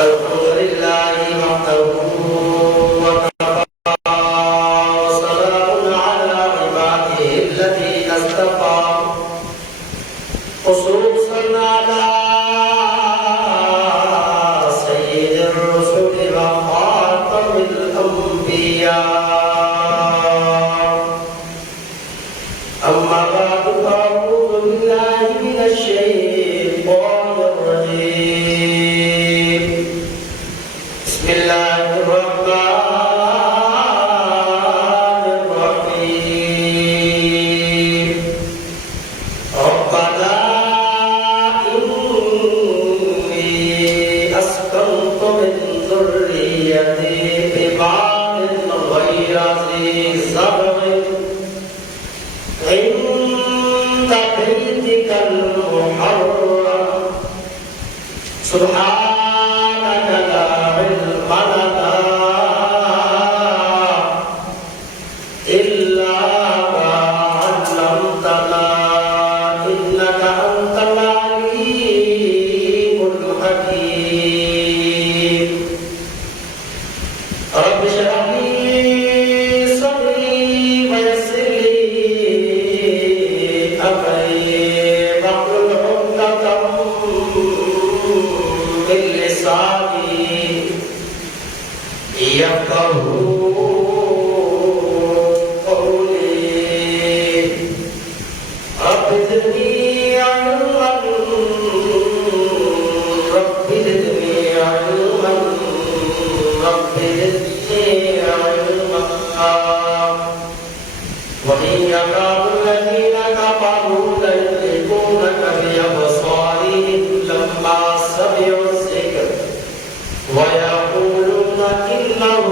الحمد لله وحده وكفى وسلام على عباده الذين اصطفى خصوصا على سيد الرسل وخاتم الأنبياء أما بعد فأعوذ بالله من الشيطان الرجيم بسم الله الرحمن الرحيم ربنا إني أسكنت من ذريتي بواد غير ذي زرع عند بيتك المحرم سبحانك لا علم لنا إلا ما علمتنا إنك أنت العليم الحكيم رب اشرح لي صدري ويسر لي أمري واحلل عقدة من لساني يفقهوا قولي رب زدني علما رب زدني علما رب زدني علما وإن يكاد الذين كفروا ليزلقونك بأبصارهم لما سمعوا الذكر ويقولون إنه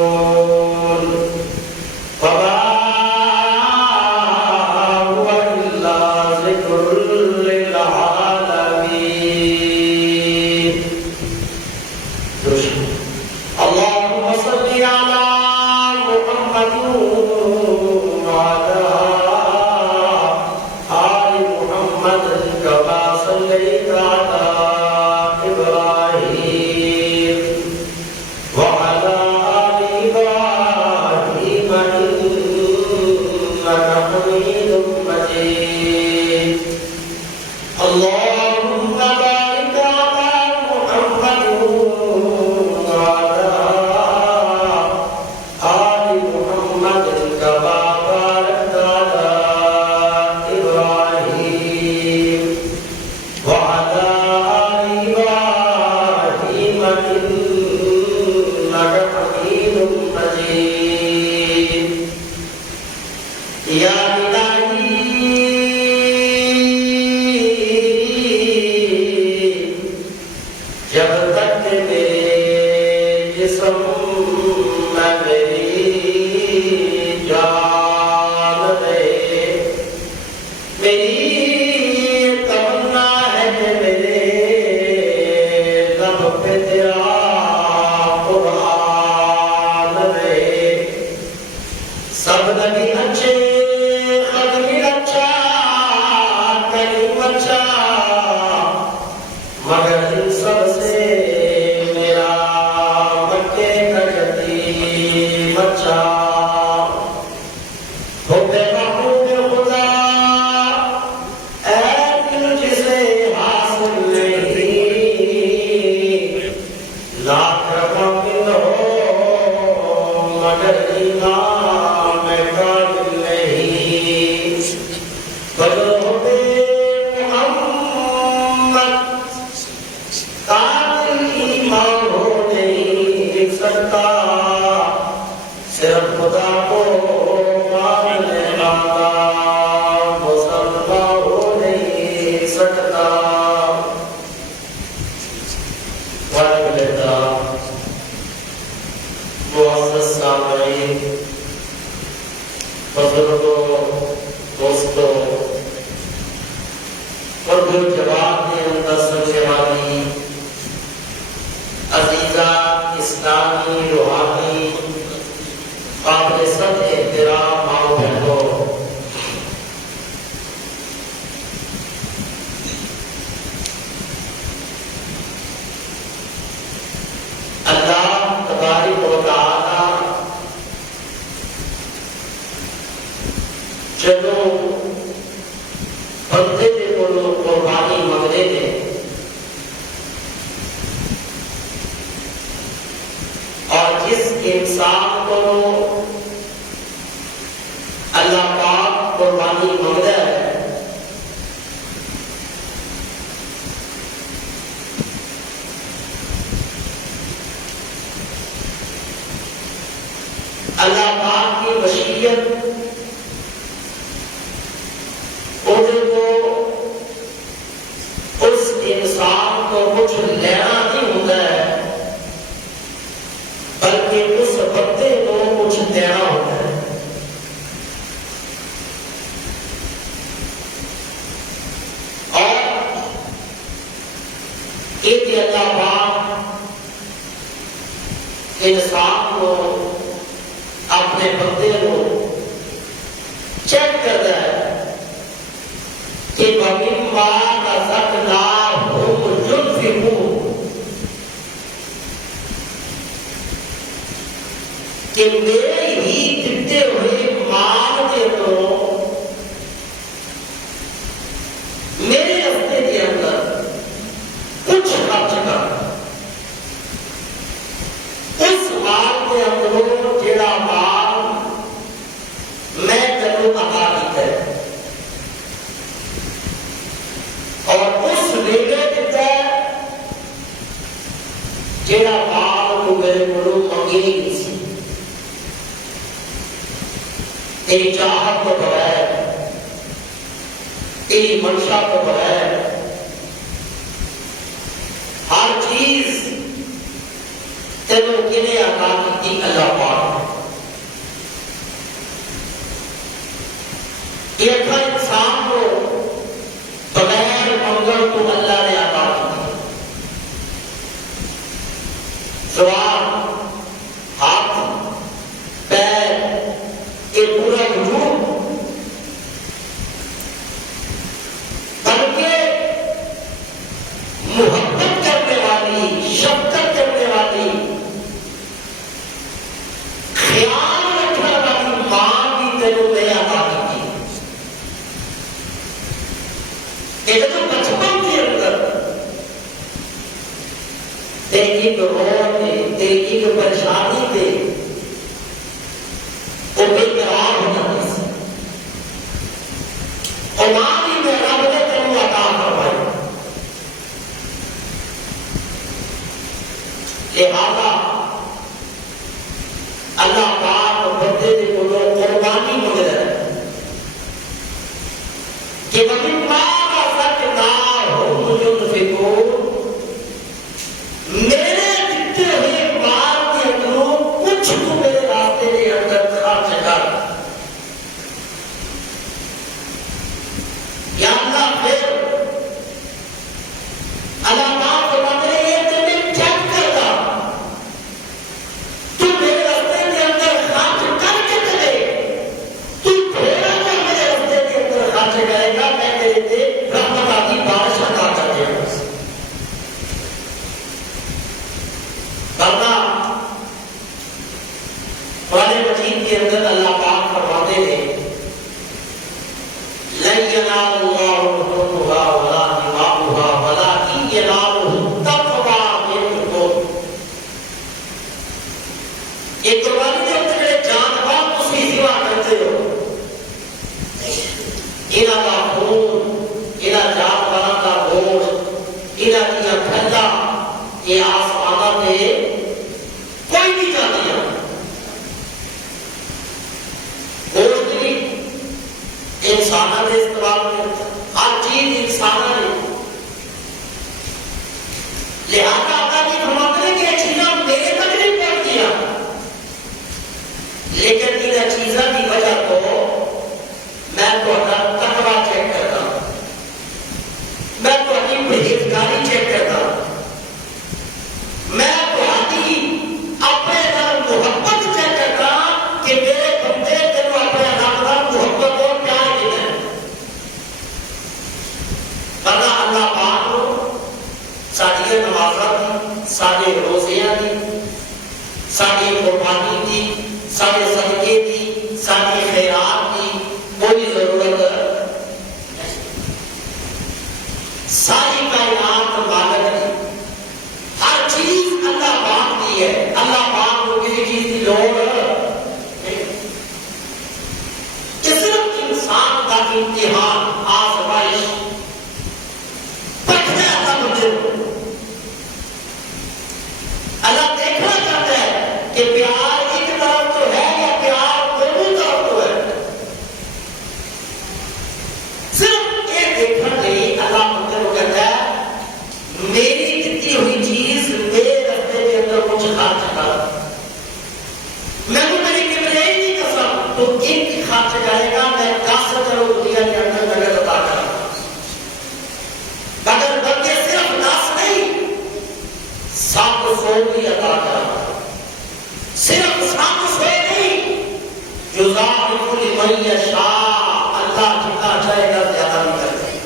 لمجنون وما هو إلا ذكر للعالمين اللهم صل على محمد وعلى آل محمد كما صليت على إبراهيم وعلى آل إبراهيم إنك حميد مجيد اللهم بارك على محمد وعلى آل محمد كما باركت على إبراهيم وعلى آل إبراهيم إنك حميد مجيد يا إلهي جب تک میرے جسم میں میری جان رہے میری تمنا ہے کہ میرے لب پہ تیرا قرآن رہے سب نبی اچھے خلیل اچھا کریم اچھا مگر ان سب سے میرا مکے کا یتیم اچھا ہوتے محبوب خدا اے دل جسے حاصل نہیں لاکھ مومن ہو مگر ایمان میں کامل نہیں بدل ہوتے محمد کامل ایمان ہو نہیں سکتا صرف خدا کو ماننے والا مسلمان ہو نہیں سکتا معزز سامعین بزرگوں دوستوں اردو جواب کے اندر سننے والی عزیزہ اسلامی روحانی قابل سب احترام ماں بہنوں تعالی جدوں بندے دے کولوں قربانی منگدے نے اور جس انسان کو اللہ پاک قربانی منگدا ہے اللہ پاک کی مشیت اس انسان کو کچھ لینا نہیں ہوتا ہے بلکہ اس بندے کو کچھ دینا ہوتا ہے. اور ایک اللہ پاک انسان کو اپنے بندے کو چیک کرتا ہے کہ وَمِمَّا رَزَقْنَاهُمْ يُنْفِقُونَ کہ میرے ہی دیتے ہوئے مال کے اندر میرے راستے کے اندر کچھ خرچ کر اس مال کے اندر جڑا مال میں تینوں عطا کیتا ہے اور اس ویلے دیتا ہے جڑا مال تو میرے کو منگے ہی نہیں سی تیری چاہت کو بغیر تیری منشا کو بغیر ہر چیز تینوں کنے عطا کی اللہ پاک ایک انسان کو بغیر منگل کو اللہ نے عطا کی زبان ہاتھ پیر یہ پورا وجود بلکہ محبت کرنے والی شفقت کرنے والی خیال رکھنے والی ماں کی تینوں میں عطا کی یہ تو بچپن کے اندر تیری ایک روح دے تیری ایک پریشانی دے وہ بے قرار ہو جاتی سی اور ماں بھی میں رب نے تینوں عطا کروائی لہذا اللہ پاک بندے دے کولوں قربانی منگدا ہے کہ وَمِمَّا رَزَقْنَاهُمْ يُنْفِقُونَ میرے دیتے ہوئے مال کے اندر کچھ تو میرے راستے کے اندر خرچ کر یا اللہ پھر اللہ پاک فرماتے ہیں یہ تمہیں چیک کرتا تو میرے راستے کے اندر خرچ کر کے چلے تو تھوڑا سا میرے راستے کے اندر خرچ کرے گا میں تیرے سے رحمت آتی بارش عطا کر دے گا ورنہ قرآن مجید کے اندر اللہ پاک فرماتے ہیں لَن يَنَالَ اللَّهُ لُحُومُهَا وَلَا دِمَاؤُهَا وَلَٰكِن يَنَالُهُ التَّقْوَىٰ مِنكُمْ یہ قربانی کے اندر جڑے جانور تسی سوا کرتے ہو انہاں دا خون انہاں جانوراں دا گوشت انہاں دیاں کھلاں یہ آسماناں تے کوئی نہیں جاتی ہے گوشت بھی انسانوں نے استعمال کرتا ہر چیز انسانوں نے لہذا اللہ کی فرماتے ہیں کہ یہ چیزاں میرے تک نہیں پہنچ گیا لیکن ان چیزوں کی وجہ تو میں تہاڈا تقویٰ چیک کرتا میں تہاڈی پرہیزگاری چیک کرتا میں تہاڈی اپنے نال محبت چیک کرتا کہ میرے بندے تینوں اپنے رب نال محبت اور پیار دینا ہے ورنہ اللہ پاک کو ساری نمازاں دی سارے روزیاں دی ساری قربانی کی، سارے صدقے کی، ساری خیرات کی کوئی ضرورت نہیں۔ ساری کائنات مالک ہے، ہر چیز اللہ پاک دی ہے، اللہ پاک کو کسی چیز کی لوڑ نہیں۔ یہ صرف انسان کا امتحان، آزمائش پڑھنے اللہ مجھے اللہ دیکھنا چاہتا ہے کہ پیار ایک طرف تو ہے یا پیار دونوں طرف تو ہے۔ صرف یہ دیکھنا نہیں، اللہ مجھے کو کہتا ہے میری دیتی ہوئی چیز میرے راستے کے اندر کچھ خرچ کر، میں نے میری کبریائی نہیں قسم تو ایک خرچ کرے گا، میں 10 کروڑ دنیا کے اندر نقد عطا کروں گا۔ اگر بندے صرف 10 نہیں 700 بھی عطا کرا، صرف 700 نہیں، یضاعف لمن یشاء، اللہ جتنا چاہے گا زیادہ بھی کر دے۔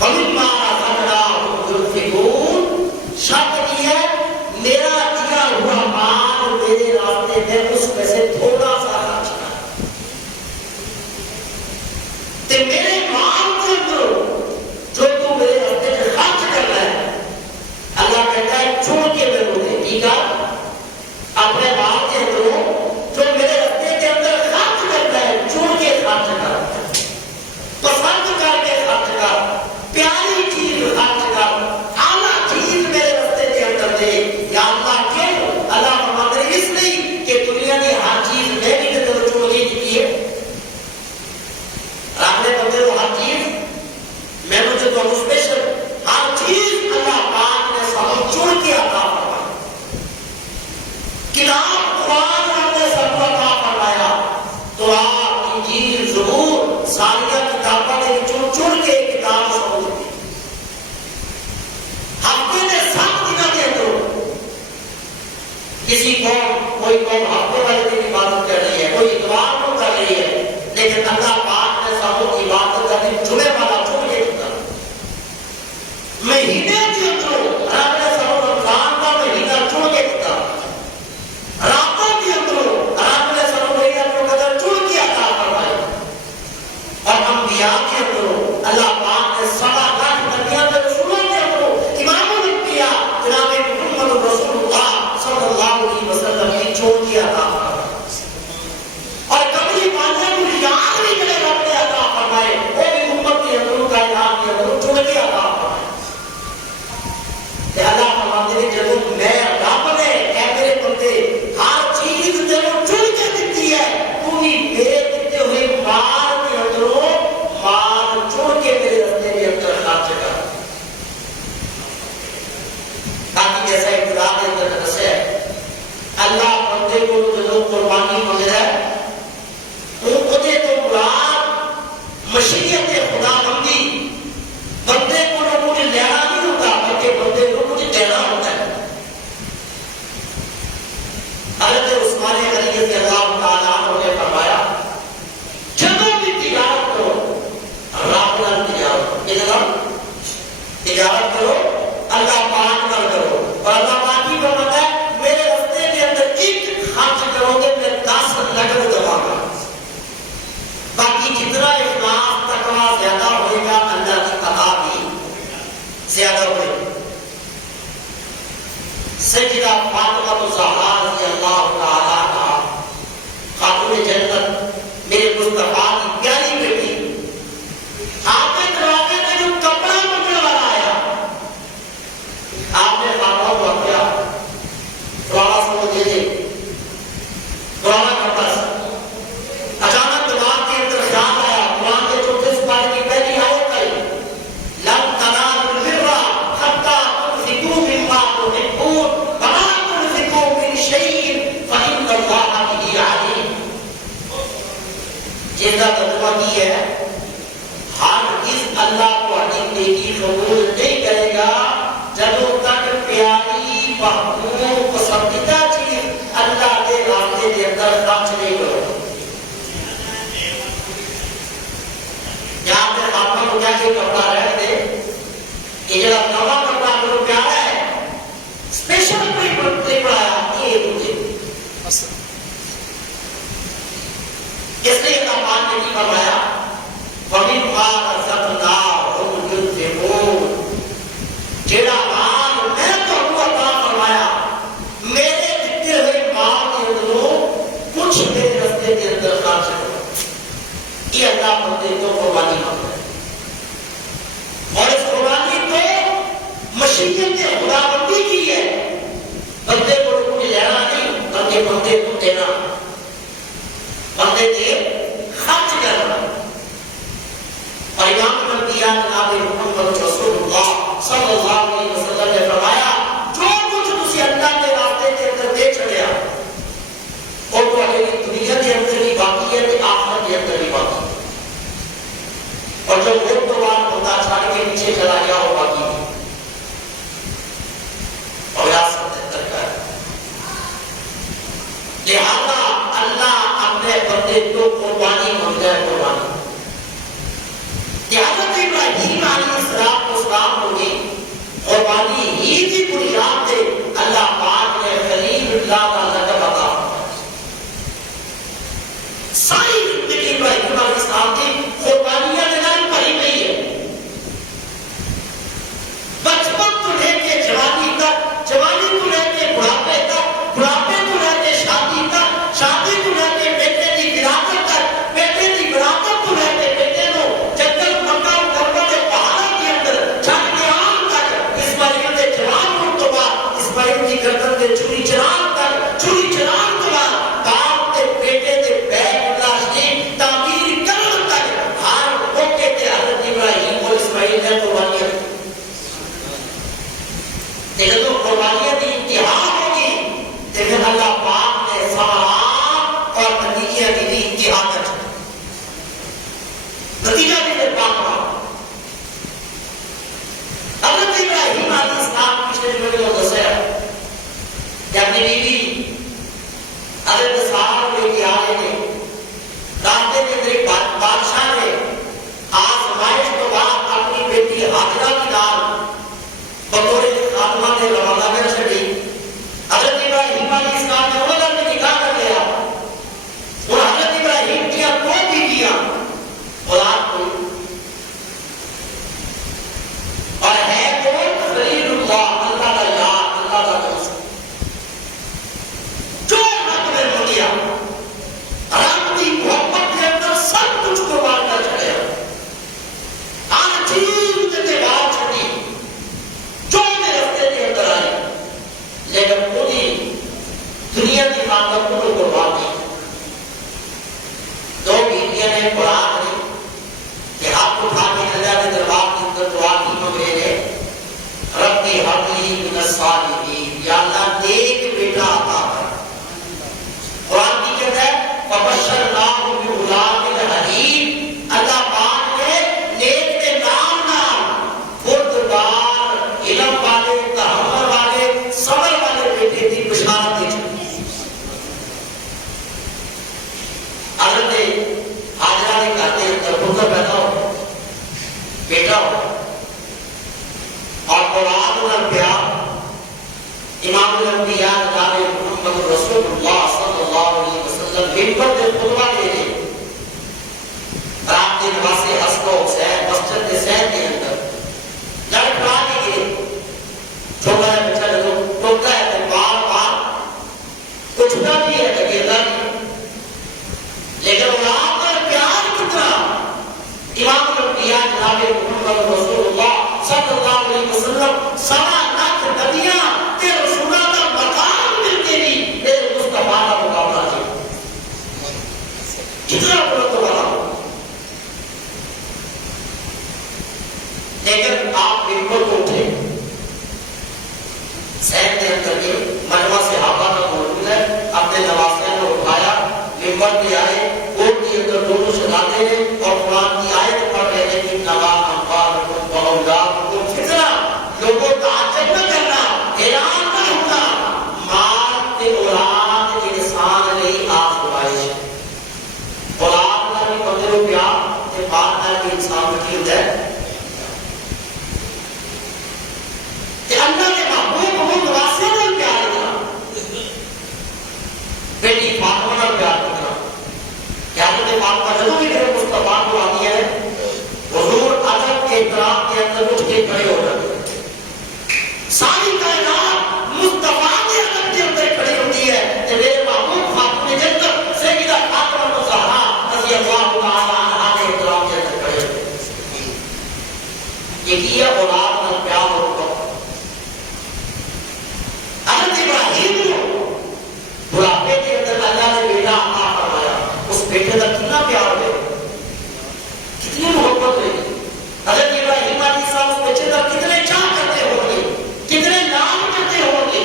وَمِمَّا رَزَقْنَاهُمْ يُنْفِقُونَ، شرط یہ ہے میرا دیا ہوا مال میرے راستے میں اس میں سے تھوڑا سا خرچ کر، تے میرے مال کے اندر جو تو میرے راستے میں خرچ کرنا ہے، اللہ کہتا ہے چھوڑ کے میرے کو دے، ٹھیک ہے؟ اپنے مال کے اندر جو میرے راستے کے اندر خرچ کرنا ہے چھوڑ کے خرچ کر، پسند کر کے خرچ کر، پیاری چیز خرچ کر، اعلیٰ چیز میرے راستے کے اندر دے۔ یا اللہ کیوں؟ اللہ فرماتا ہے اس لیے کہ دنیا کی ہر چیز میں بھی نے توجہ نہیں کی ہے، رب نے بندے کو ہر چیز میں مجھے تو اسپیشل ہر چیز اللہ پاک نے سب چن کے عطا فرمایا۔ کتاب قرآن رب نے سب کو عطا فرمایا، تو آپ انجیل زبور ساری کتابوں نے چن کے کتاب سمجھ دی۔ ہفتے میں 7 دنوں کے اندر کسی قوم کوئی قوم ہفتے والے دن عبادت کر رہی ہے، کوئی اتوار کو کر رہی ہے، لیکن اللہ پاک نے سب کو عبادت کا دن جمعے والا چھوڑ کے دیا۔ مہینے کے اندر رب نے سب رمضان کا مہینہ چھوڑ کے دیا، راتوں کے اندر رب نے سب مہینہ کو قدر چھوڑ کے عطا فرمائی، اور انبیاء کے اندر اللہ پاک نے 7 لاکھ نبیوں کے رسولوں کے اندر امام الانبیاء جناب محمد رسول اللہ صلی اللہ علیہ وسلم نے چھوڑ کے عطا فرمائی، اور کبھی باتیں کو یاد نہیں کرے رب نے عطا فرمائے، وہ بھی امت کے اندر کائنات کے اندر چھوڑ کے عطا فرمائے۔ کہ اللہ فرماتے ہیں جب میں رب نے اے میرے بندے ہر چیز جب چن کے دیتی ہے، تو بھی میرے دیتے ہوئے مال کے اندروں مال چن کے میرے راستے کے اندر خرچ کر، تاکہ جیسا ابتدا کے اندر دسے اللہ بندے کو جو قربانی مانگ رہا ہے وہ خود تو مراد مشیت خدا بندی، بندے کو نہ کچھ لینا نہیں ہوتا بلکہ بندے کو کچھ دینا ہوتا ہے۔ حضرت عثمان غنی رضی اللہ تعالیٰ عنہ نے فرمایا جب بھی تجارت کرو رب نال تجارت کرو، اللہ پاک نال کرو، اور اللہ پاک کی فرماتا ہے میرے راستے کے اندر ایک خرچ کرو گے میں 10 نقد دوں گا، باقی جتنا اخلاص تقویٰ زیادہ ہوئے گا اللہ کی عطا بھی زیادہ ہوئے گا۔ سیدہ فاطمہ الزہرا رضی اللہ تعالیٰ عنہا خاتون جنت میرے مصطفیٰ کی پیاری بیٹی، آپ نے دروازے میں جو کپڑا پکڑنے والا آیا، آپ نے کہا ہوا کیا پرانا سو دے دے، پرانا کپڑا اچانک دماغ کے اندر خیال آیا، قرآن کے چوتھے سپارے کی پہلی آیت آئی لن تنالوا البر حتى تنفقوا مما تحبون وما تنفقوا من شيء فإن الله به عليم۔ جیسا ترجمہ کی ہے ہرگز اللہ کو نیکی قبول نہیں کرے گا جب تک پیاری محبوب پسندیدہ چیز اللہ کے راستے کے اندر خرچ نہیں کرو۔ یہاں پہ آپ کو کیا کہ کپڑا رہ دے، یہ جو نوا کپڑا جو پیارا ہے اسپیشل اس لیے اللہ پاک نے کی فرمایا وَمِمَّا رَزَقْنَاهُمْ يُنْفِقُونَ جیڑا مال میں تو عطا فرمایا میرے دیتے ہوئے مال کے اندروں کچھ میرے راستے کے اندر خرچ کرو. یہ اللہ بندے کو قربانی مانگتا ہے اور اس قربانی کو مشیت خداوندی کی ہے. بندے کو کچھ لینا نہیں بلکہ بندے کو دینا, بندے کے خرچ کرنا. اور امام الانبیاء جناب محمد رسول اللہ صلی اللہ علیہ وسلم نے فرمایا جو کچھ تسی اللہ کے راستے کے اندر دے چھڑیا اور تو اگر دنیا کے اندر بھی باقی ہے تو آخرت کے اندر بھی باقی ہے. اور جب وہ قربان ہوتا چھاڑ کے پیچھے چلا گیا وہ باقی ہے اور ریاست اندر کا ہے. لہذا اللہ اپنے بندے کو قربانی مانگتا ہے. قربانی حضرت ابراہیم علیہ السلام ہوگی قربانی ہی کی بنیاد سے اللہ پاک نے خلیل اللہ کا لقب عطا. ساری زندگی ابراہیم علیہ السلام کی قربانیاں بھری گئی ہے. بچپن کو لے کے جوانی تک, جوانی کو لے کے بڑھاپے تک, بڑھاپے کو لے کے شادی تک, شادی کو لے کے بیٹے کی وراثت تک, بیٹے کی وراثت کو لے کے بیٹے کو جنگل مکہ مکرمہ کے پہاڑوں کے اندر چھڑ کے آن تک, اسماعیل کے جوان ہونے کے بعد, اسماعیل کی گردن کے چوری چران تک, چوری چران کے بعد باپ کے بیٹے کے بیگ لاشیں تعمیر کرنے تک ہر موقع پہ حضرت ابراہیم اور اسماعیل نے قربانیاں دی. لیکن تو قربانیاں دی انتہا ہوگی لیکن اللہ پاک نے ثمرات اور نتیجے کی دی انتہا تک. نتیجہ بھی پھر پاک رہا. حضرت ابراہیم علیہ السلام پچھلے جمعے میں دسیا کہ اپنی بیوی حضرت سارہ کو لے کے آئے تھے. راستے کے اندر ایک بادشاہ نے آزمائش کے بعد اپنی بیٹی ہاجرہ کی نام بطور خاتمہ نے روانہ کر چھڑی. حضرت ابراہیم علیہ السلام نے انہوں نے نکاح کر لیا اور حضرت ابراہیم کی دو بیویاں اولاد ہوئی اور ہے کون خلیل اللہ, اللہ کا یار, اللہ کا دوست. جو رب نے دیا رب کی محبت کے اندر سب کچھ قربان کر چھڑیا. ہر چیز کے بعد چھڑی جو میرے راستے کے اندر آئی لیکن پوری دنیا کی طاقت کو قربان نہیں. دو بیویاں نے قرآن دی کہ ہاتھ اٹھا کے اللہ کے دربار کے اندر دعا کی مانگے نے ربی ہب لی من الصالحین, یا اللہ نیک بیٹا عطا کر. قرآن کی کہتا ہے فبشرناہ بغلام حلیم, اللہ پاک نے نیک کے نام نام بردبار علم والے, تحمل والے, صبر والے بیٹے کی بشارت دی. حضرت حاجرہ نے کہتے ہیں جب پتر پیدا ہو, بیٹا ہو اور قرآن اور پیار امام الانبیاء جناب محمد رسول اللہ صلی اللہ علیہ وسلم منبر پہ خطبہ دے رہے. رات کے نواسے حسن و حسین مسجد حسین کے اندر لڑ پڑا کے گئے. چھوٹا ہے بچہ جب ٹوکتا ہے تو بار بار اٹھنا بھی ہے تو گرنا بھی, لیکن اولاد پر پیار کتنا. امام الانبیاء جناب محمد رسول اللہ صلی اللہ علیہ وسلم سوا لاکھ نبیاں تے رسولوں کا مقام مل کے بھی میرے مصطفیٰ کا مقابلہ نہیں. کتنا بلند والا ہو لیکن آپ بالکل کو اٹھے. سین کے اندر کے مجمع صحابہ کا موجود ہے, اپنے نواسیوں کو اٹھایا, ممبر پہ آئے, کوٹ کے اندر دونوں سجاتے ہیں اور قرآن کی آیت پڑھ رہے ہیں کہ نواز انفارکم و اولادکم فتنہ. لوگوں تعجب نہ کرنا, حیران نہ ہونا, مال کے اولاد انسان نہیں آزمائش. اولاد نہ بھی بندے کو پیار کہ بات نہ بھی انسان کی ہو جائے کہ اللہ کے محبوب کو نواسیوں میں پیار کرنا. کے احترام کے اندر اٹھ کے کھڑے ہو جاتے ہیں. ساری کائنات مصطفیٰ کے ادب کے اندر کھڑی ہوتی ہے کہ میرے محبوب خاتون جنت سیدہ فاطمہ الزہرا رضی اللہ تعالی عنہا کے احترام کے اندر کھڑے ہوتے ہیں. یہ کیا اولاد میں پیار ہوگا. حضرت ابراہیم کو بڑھاپے کے اندر اللہ نے بیٹا عطا فرمایا. اس بیٹے کا کتنا پیار ہے, کتنی محبت ہے. حضرت ابراہیم علیہ السلام اس بچے کا کتنے چاہ کرتے ہوں گے, کتنے نام کرتے ہوں گے.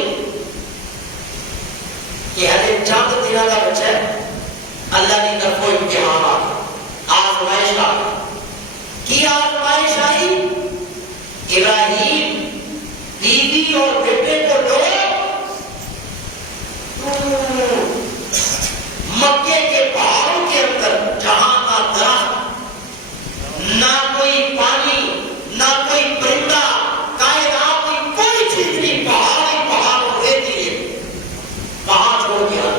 یہ حضرت چاند دنوں کا بچہ ہے. اللہ کی طرف امتحانات آزمائش کی آزمائش آئی. ابراہیم بیوی اور بیٹے کو لو مکے کے پہاڑوں کے اندر جہاں نہ درخت نہ کوئی پانی نہ کوئی پرندہ کائنات کی کوئی چیز نہیں, پہاڑ ہی پہاڑ رہتی ہے, وہاں چھوڑ دیا.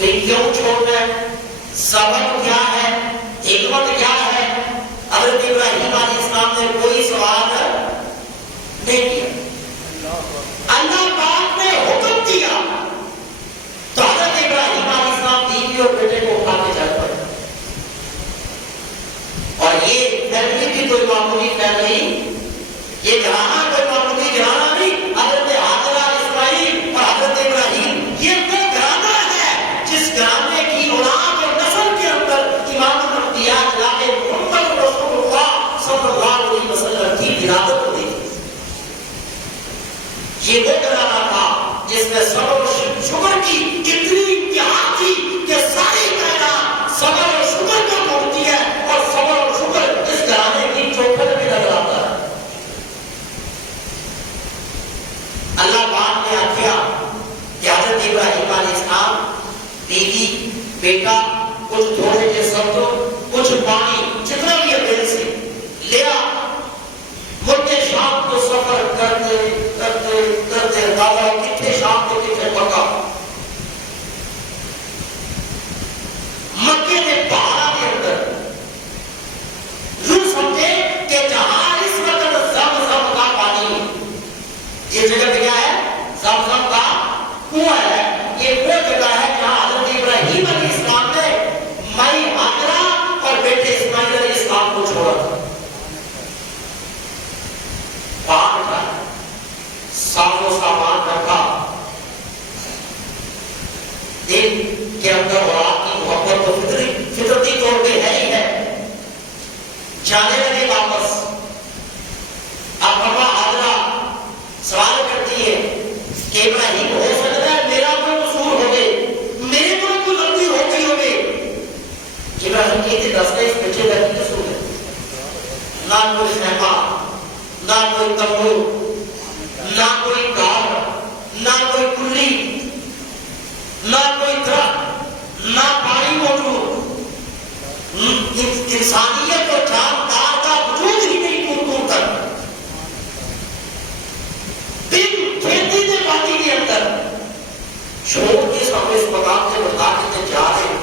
کیوں چھوڑنا ہے, سبب کیا ہے, حکمت کیا ہے؟ حضرت ابراہیم علیہ السلام نے کوئی سوال نہیں کیا. اللہ پاک نے حکم دیا تو حضرت ابراہیم علیہ السلام بیوی اور بیٹے کو اٹھا کے چل پڑے. اور یہ فیملی بھی کوئی معمولی فیملی, یہ گھرانہ کوئی معمولی گھرانہ نہیں. حضرت حاجرہ اسماعیل اور حضرت ابراہیم یہ وہ گھرانہ ہے جس گھرانے کی اولاد اور نسل کے اندر امام الانبیاء جناب محمد رسول اللہ صلی اللہ علیہ وسلم کی ولادت ہوئی. یہ وہ گھرانہ تھا جس میں صبر و شکر کی اتنی انتہا تھی کہ ساری کائنات صبر و شکر کو ڈھونڈتی ہے, اور صبر و شکر اس گھرانے کی چوکھٹ میں نظر آتا ہے. اللہ پاک نے آخیا کہ حضرت ابراہیم علیہ السلام بیوی بیٹا کچھ تھوڑے کے سبزوں کچھ پانی جتنا بھی دل سے لیا. مجھے شام کو سفر کرتے کرتے کرتے دادا کتنے شام کو کتنے پکا مکے کے پہاڑ کے اندر. یوں سمجھے کہ جہاں اس وقت زمزم کا پانی, یہ جگہ پہ کیا ہے, زمزم کا کنواں ہے. یہ وہ جگہ ہے جہاں حضرت ابراہیم علیہ السلام نے مائی ہاجرہ اور بیٹے اسماعیل علیہ السلام کو چھوڑا تھا. وہاں رکھا, سامو سامان رکھا. دل کے اندر اولاد کی محبت تو فطرتی طور پہ ہے ہی ہے. جانے لگے واپس. اب ماما حاجرہ سوال کرتی ہے کہ ابراہیم ہو سکتا ہے میرا کوئی قصور ہو گئے, میرے کو کوئی غلطی ہوتی ہوگی. ابراہیم کہتے دستے اس بچے کا کی قصور ہے, نہ کوئی خیمہ نہ کوئی تمبو نہ کوئی کار نہ کوئی کلی نہ کوئی درخت نہ پانی موجود. انسانیت اور جاندار کا وجود ہی نہیں دور دور تک. دن کھیتی کے پانی کے اندر چھوڑ کے سب اس مقام سے بتا کے جا رہے ہیں.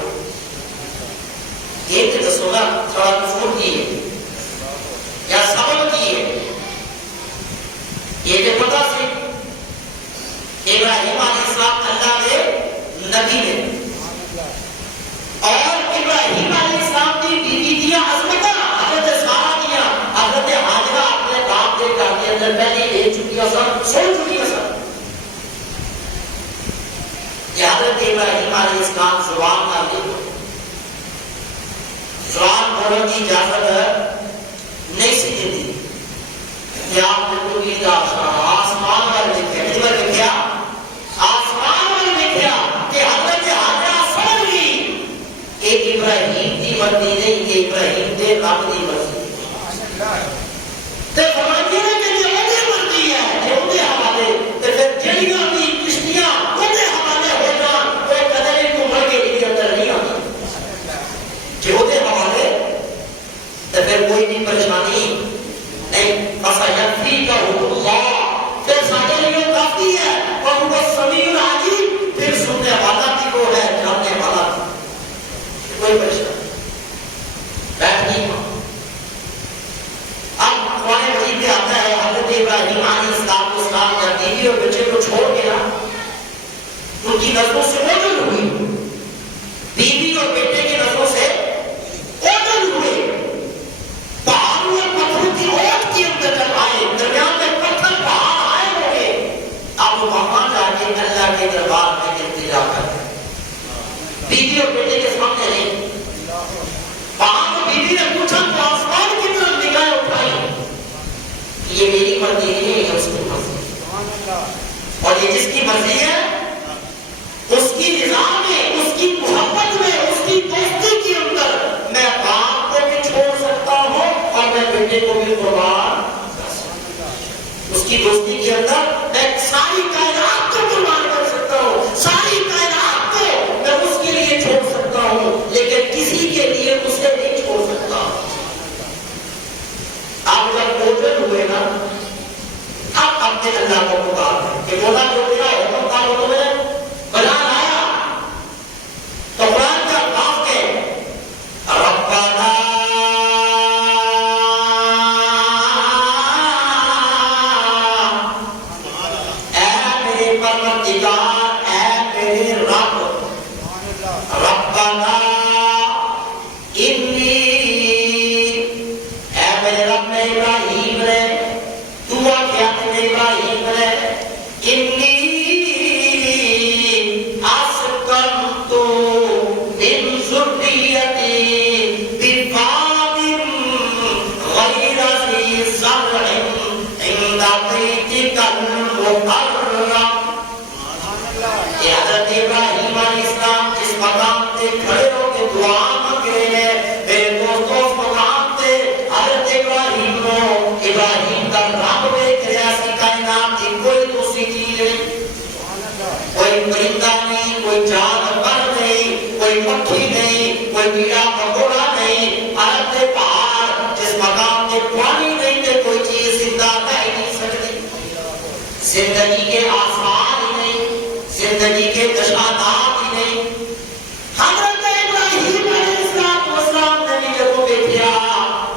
یہ دسو نا تھوڑا قصور کی ہے یا سبب کی ہے. یہ جو پتا سی ابراہیم علیہ السلام اللہ کے نبی نے, اور ابراہیم علیہ السلام کی بیوی دیا عظمت, حضرت سارا دیا, حضرت حاجرہ اپنے باپ کے گھر کے اندر پہلے لے چکی ہے, سب سو چکی ہے سب. یہ حضرت ابراہیم علیہ السلام زبان کا لکھ, زبان بولنے کی اجازت نہیں سی دیتی. آسمان پر لکھا آسمان پر لکھا کہ حضرت حاجرہ سمجھ گئی کہ ابراہیم کی مرضی نہیں, کہ ابراہیم دے رب کی مرضی. فرماتے ہیں کہ جو ان کی مرضی ہے جو ان کے حوالے, تو پھر جڑیاں بھی کشتیاں ان کے حوالے ہو جان, وہ قدر عمر کے لیے اندر نہیں آتی. جو ان کے حوالے تو پھر کوئی بھی پریشانی نہیں. پھر سارے لیے کافی ہے, اور وہ سمیع العلیم, پھر سننے والا بھی وہ ہے, جاننے والا بھی. کوئی پریشانی بیٹھ نہیں. ابراہیم علیہ السلام جب بیوی اور بچے کو چھوڑ گیا ان کی نظروں سے اوجل ہوئی، بیوی اور بیٹے کی نظروں سے اوجل ہوئے، پہاڑوں اور پتھروں کی اوٹ کے اندر جب آئے، درمیان میں پتھر پہاڑ آئے ہوئے، اب وہاں جا کے اللہ کے دربار میں التجا کر بیوی اور بیٹے کے سامنے نہیں، وہاں تو بیوی نے پوچھا تو آسمان کی طرف نگاہ اٹھائی، یہ میری مرضی نہیں ہے، اس کی مرضی، اور یہ جس کی مرضی ہے اس کی رضا میں، اس کی محبت میں، اس کی دوستی کے اندر میں باپ کو بھی چھوڑ سکتا ہوں اور میں بیٹے کو بھی قربان کر سکتا ہوں، اس کی دوستی کے اندر میں ساری کائنات کو قربان کر سکتا ہوں، ساری کائنات کو میں اس کے لیے چھوڑ سکتا ہوں، لیکن کسی کے لیے اسے نہیں چھوڑ سکتا۔ آپ جب اوجل ہوئے نا، اب اپنے اللہ کو پکار کہ مولا جو میرا حکم تھا وہ تو میں نے بنا لایا، تو قرآن کا الفاظ ہے ربنا اے میرے پروردگار، اے میرے رب، ربنا انی، اے میرے رب نے ابراہیم نے دعا کیا تھا ابراہیم نے، انی اسکنت من ذریتی بواد غیر ذی زرع عند بیتک المحرم۔ یہ حضرت ابراہیم علیہ السلام جس مقام پہ کھڑے ہو کے دعا مانگ رہے ہیں، میرے دوستوں اس مقام پہ حضرت ابراہیم کو ابراہیم کا رب دیکھ رہا سی، کائنات کی کوئی دوسری چیز نہیں، کوئی پرندہ نہیں، کوئی جانور نہیں، کوئی مکھی نہیں، کوئی کیڑا مکوڑا نہیں، حضرت پہاڑ جس مقام پہ پانی نہیں تھے، کوئی چیز زندہ رہ نہیں سکتی، زندگی کے آثار ہی نہیں، زندگی کے نشانات ہی نہیں۔ حضرت ابراہیم علیہ السلام نے بھی جب دیکھا،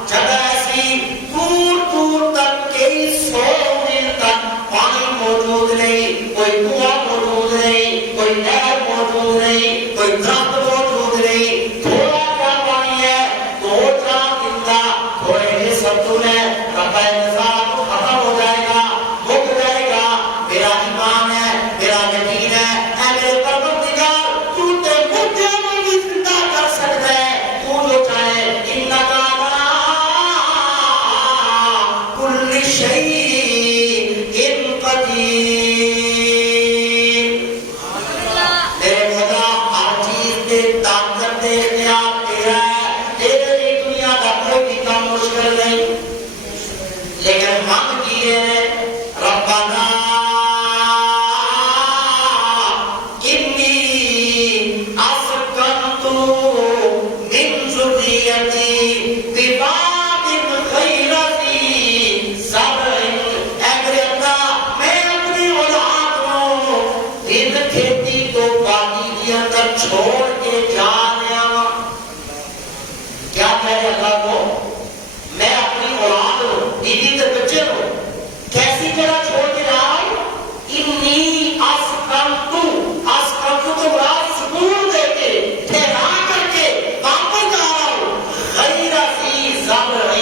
جب ایسی دور دور تک کئی 100 میل تک پانی موجود نہیں، کوئی کنواں موجود نہیں، کوئی نہر موجود نہیں، کوئی درخت موجود نہیں، تھوڑا کیا پانی ہے، 2-4 دن تھوڑے ہی سبتوں نے رفع نظارہ تو ختم ہو جائے گا، رک جائے گا، میرا ایمان ہے، میرا یقین ہے، اے میرے پروردگار تو تے مجھے بھی زندہ کر سکتا ہے، تو جو چاہے انک علی کل شیء قدیر۔ میرے خدا ہر چیز پہ طاقت دے اختیار تیرا ہے، تیرے لیے دنیا کا کوئی بھی کام مشکل نہیں، لیکن ہم کیے ربنا انی اسکنت من ذریتی بواد غیر ذی زرع، اے میرے اللہ میں اپنی اولاد کو ان کھیتی کو وادی کے اندر چھوڑ کے جا رہا ہوں۔ کیا کہے اللہ کو، میں اپنی اولاد بیوی کے بچے کو کیسی جگہ چھوڑ کے جا رہا ہوں، انی اسکنت، اسکنت تو بڑا سکون دے کے ٹھہرا کر کے واپس جا رہا ہوں، غیر ذی زرع،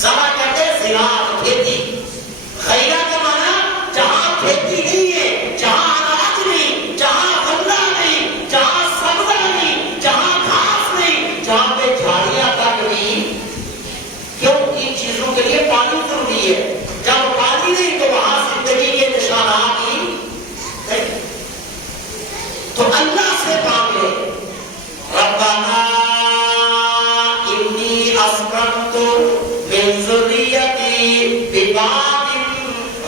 زرع کہتے ہیں زراعت، کھیتی، غیر کا معنی جہاں کھیتی نہیں ہے، جہاں اناج نہیں، جہاں غلہ نہیں، جہاں سبزہ نہیں، جہاں گھاس نہیں، جہاں پہ جھاڑیاں تک نہیں، کیوں ان چیزوں کے لیے پانی ضروری ہے، جب پانی نہیں تو وہاں زندگی کے نشانات ہی نہیں۔ تو اللہ سے مانگے ربنا انی اسکنت من ذریتی بواد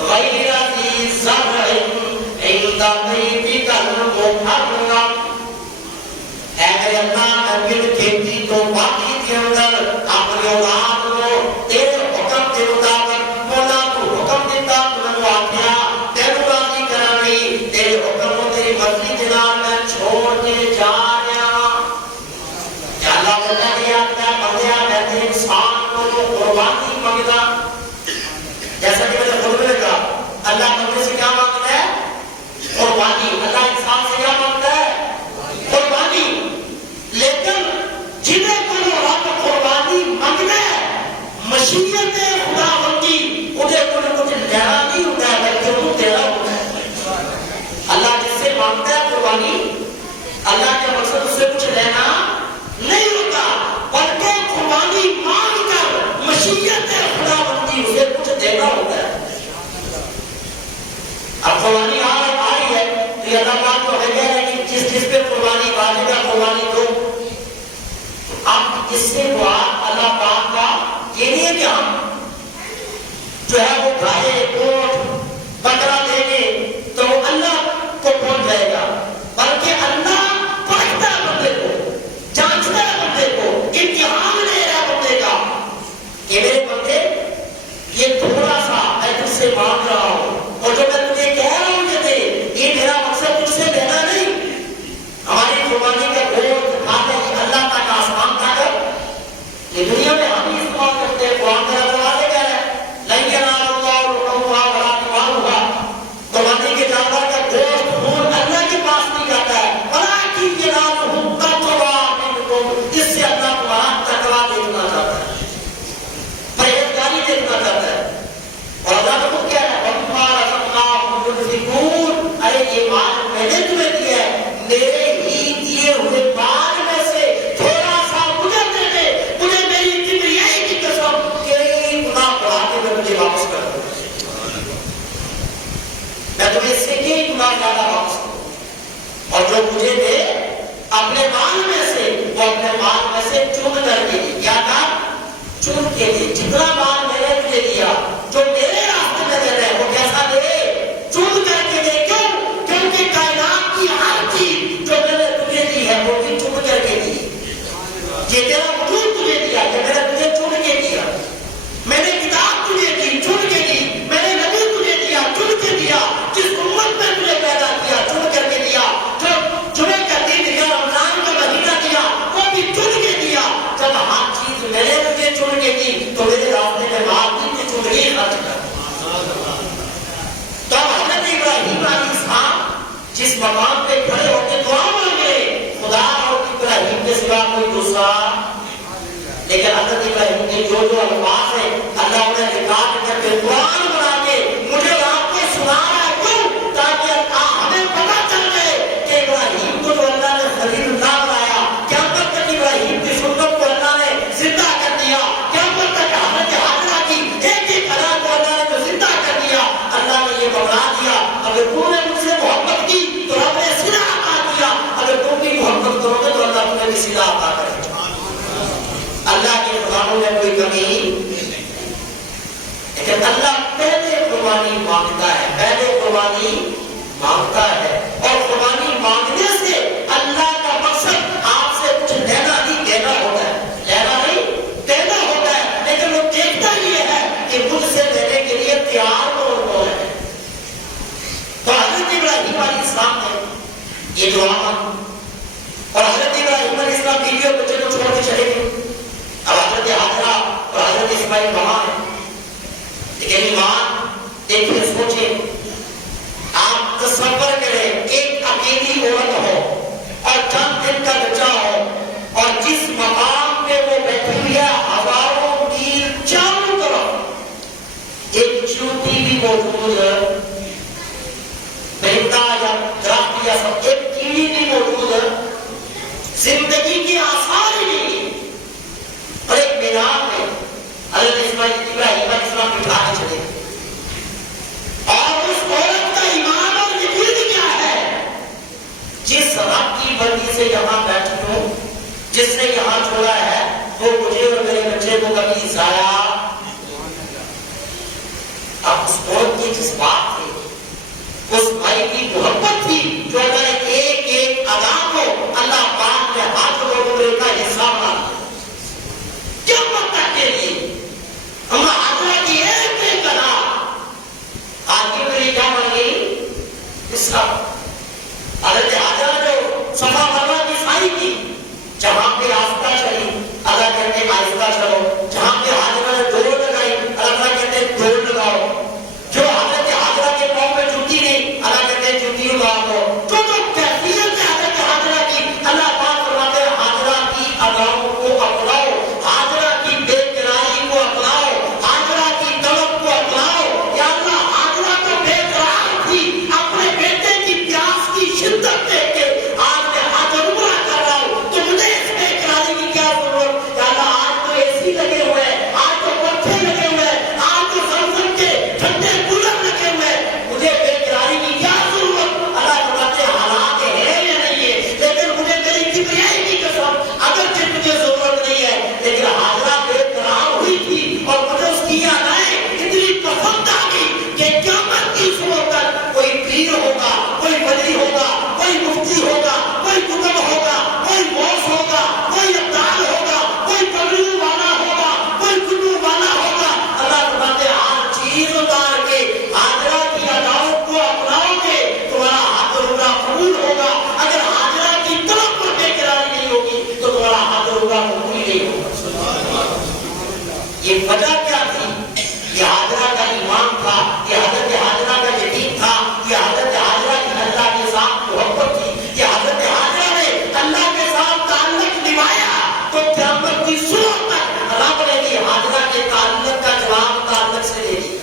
غیر ذی زرع عند بیتک المحرم، اے میرے اللہ میں پھر کھیتی کو وادی کے اندر اپنی اولاد کو تیرے حکم کے مطابق، مولا تو حکم دیتا تو آخیا تیرے راضی کرانی، تیرے حکم و تیری مرضی کے نام میں چھوڑ کے جا رہا۔ کیا اللہ بتا دیا میں بندیا میں تیرے انسان کو جو قربانی منگتا، جیسا کہ میں نے خود قربانی آئی ہے تو یہ اللہ پاک کو ہمیں کہہ رہے ہیں کہ جس پہ قربانی واجب ہے قربانی دو. اب اس سے بعد اللہ پاک کا یہ نہیں ہے کہ ہم جو ہے وہ گائے گوشت بکرا دیں گے تو وہ اللہ کو پہنچ جائے گا، بلکہ اللہ پڑھتا ہے بندے کو، جانچتا ہے بندے کو، امتحان لے رہا ہے بندے کا کہ میرے بندے یہ تھوڑا سا میں تجھ سے مانگ رہا ہوں اور جو میں تجھے کہہ رہا ہوں یہ میرا مقصد تجھ سے لینا نہیں. ہماری قربانی کا گوشت کھاتے ہیں اللہ تک آسمان تک یہ دنیا میں ہم ہی استعمال کرتے ہیں. قرآن کا دروازے کہہ رہا ہے نہیں ینال اللہ لحومها ولا دماؤها، قربانی کے جانور کا گوشت خون اللہ کے پاس نہیں جاتا ہے، ولکن ینالہ التقوی منکم، اس سے اللہ تمہارا تقوی دیکھنا چاہتا ہے، پرہیزگاری دیکھنا چاہتا ہے. اور اللہ نے خود کہہ رہا ہے وَمِمَّا رَزَقْنَاهُمْ يُنْفِقُونَ، ارے یہ مال میں نے تمہیں دیا ہے، میرے ہی دیے ہوئے مال میں سے تھوڑا سا مجھے دے دے، مجھے میری کبریائی کی قسم کہ گناہ بڑھا کے میں مجھے واپس کر دوں، میں تمہیں اس سے کئی گناہ زیادہ واپس کروں. اور جو مجھے دے اپنے مال میں سے وہ اپنے مال میں سے چن کر کے دی، کیا تھا چن کے دی، جتنا مال میں نے تجھے دیا جو میرے راستے میں دے رہے وہ کیسا دے، چن کر کے دے. کیوں؟ کیونکہ کائنات کی ہر چیز جو میں نے تجھے دی ہے وہ بھی چن کر کے دی. یہ تیرا وجود تجھے دیا کہ میں نے تجھے چن کے دیا، میں نے کتاب تجھے دی چن کے دی، میں نے نبی تجھے دیا چن کے دیا، جس امت میں تجھے پیدا کیا چن کر کے دیا، جو جمعے کا دن دیا، رمضان کا مہینہ دیا وہ بھی چن کے دیا. جب ہر چیز میں نے تجھے چن کے دی تو میرے راستے میں مال بھی چن کے خرچ کر. تب حضرت ابراہیم علیہ السلام جس مقام پہ کھڑے ہو کے دعا مانگے خدا اور ابراہیم کے سوا کوئی دوسرا، لیکن حضرت ابراہیم کے جو الفاظ ہیں اللہ انہیں ریکارڈ کر کے قرآن بنا کے مجھے اور آپ کو سنا رہا ہے. کیوں؟ تاکہ ہمیں پتا چل جائے کہ ابراہیم کو جو اللہ نے خلیل اللہ بنایا، قیامت تک ابراہیم کی سنت کو اللہ نے زندہ کر دیا، قیامت تک حضرت حاجرہ کی ایک ایک ادا کو اللہ نے جو زندہ کر دیا، اللہ نے یہ بنا دیا. اگر تم نے مجھ سے محبت کی تو رب نے سلا عطا کیا، اگر تم بھی محبت کرو گے تو اللہ تمہیں بھی سلا عطا کرے. اللہ کے خزانوں میں کوئی کمی نہیں، لیکن اللہ پہلے قربانی مانگتا ہے، پہلے قربانی مانگتا ہے. اور قربانی مانگنے سے اللہ کا مقصد آپ سے کچھ لینا نہیں دینا ہوتا ہے، لینا نہیں دینا ہوتا ہے. لیکن وہ دیکھتا یہ ہے کہ مجھ سے لینے کے لیے تیار کون ہے. تو حضرت ابراہیم علیہ السلام نے یہ دعا مانگی اور حضرت ابراہیم علیہ السلام بیوی اور بچے کو چھوڑ کے چلے گئے. اب حضرت حاجرہ اور حضرت اسماعیل وہاں ہیں، لیکن ایمان دیکھیں سوچیں، آپ تصور کریں ایک اکیلی عورت ہو اور چند دن کا بچہ ہو اور جس مقام پہ وہ بیٹھی ہوئی ہے ہزاروں میل چاروں طرف ایک چیونٹی بھی موجود ہے، پرندہ یا درخت یا سب ایک کیڑی بھی موجود ہے، زندگی کی آثار ہی نہیں. اور ایک میدان میں حضرت ابراہیم علیہ السلام بٹھا کے چلے اور اس عورت کا ایمان اور یقین کیا ہے، جس رب کی بندی سے یہاں بیٹھی ہوں، جس نے یہاں چھوڑا ہے وہ مجھے اور میرے بچے کو کبھی ضائع. اب اس عورت کی جس بات تھی، اس بھائی کی محبت تھی جو اگر ایک ایک ادا کو اللہ پاک نے ہاتھ لوگوں کا حصہ بنا کیا مطلب کے لیے ہم حاضرہ کی ایک ایک ادا آگے میری کیا بن گئی حصہ. حضرت حاجرہ جو صفا مروا کی سائی کی، جہاں پہ راستہ چلی اللہ کہتے ہیں آہستہ چلو، جہاں پہ حاجرہ نے دوڑ لگائی اللہ کہتے ہیں دوڑ لگاؤ، جو حضرت حاجرہ کے پاؤں میں جوتی نہیں اللہ کہتے ہیں جوتی لگاؤ. یہ وجہ کیا تھی؟ یہ حاضرہ کا ایمان تھا، یہ حضرت حاضرہ کا یقین تھا، یہ حضرت حاضرہ کی اللہ کے ساتھ محبت تھی، یہ حضرت حاضرہ نے اللہ کے ساتھ تعلق نبھایا تو قیامت کی صورت تک رب نے بھی حاضرہ کے تعلق کا جواب تعلق سے دے دیا۔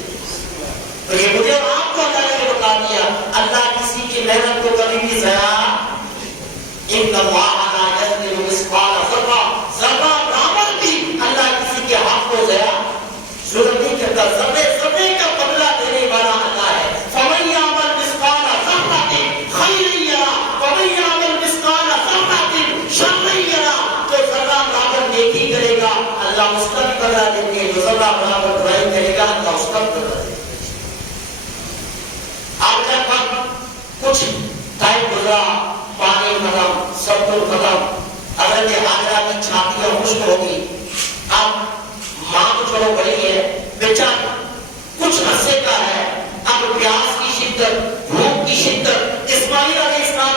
تو یہ مجھے اور آپ کو اللہ نے بتا دیا، اللہ کسی کی محنت کو کبھی بھی ضائع ان ذرہ برابر بھی اللہ کسی کے حق کو ضائع ضرور نہیں کرتا۔ ذرے کا بدلہ دینے والا اللہ ہے۔ فَمَن يَعْمَلْ مِثْقَالَ ذَرَّةٍ خَيْرًا يَرَهُ وَمَن يَعْمَلْ مِثْقَالَ ذَرَّةٍ شَرًّا يَرَهُ۔ جو ذرہ برابر نیکی کرے گا اللہ اس کا بھی بدلہ دیں گے، جو ذرہ برابر برائی کرے گا اللہ اس کا بھی بدلہ دیں گے۔ آج تک کچھ ٹائم گزرا، پانی ختم، سب کچھ ختم، حضرت حاضرہ کی چھاتیاں خشک ہو گئی۔ اب ماں تو چلو بڑی ہے، بیچا کچھ عرصے کا ہے، اب پیاس کی شدت، بھوک کی شدت، اسماعیل علیہ السلام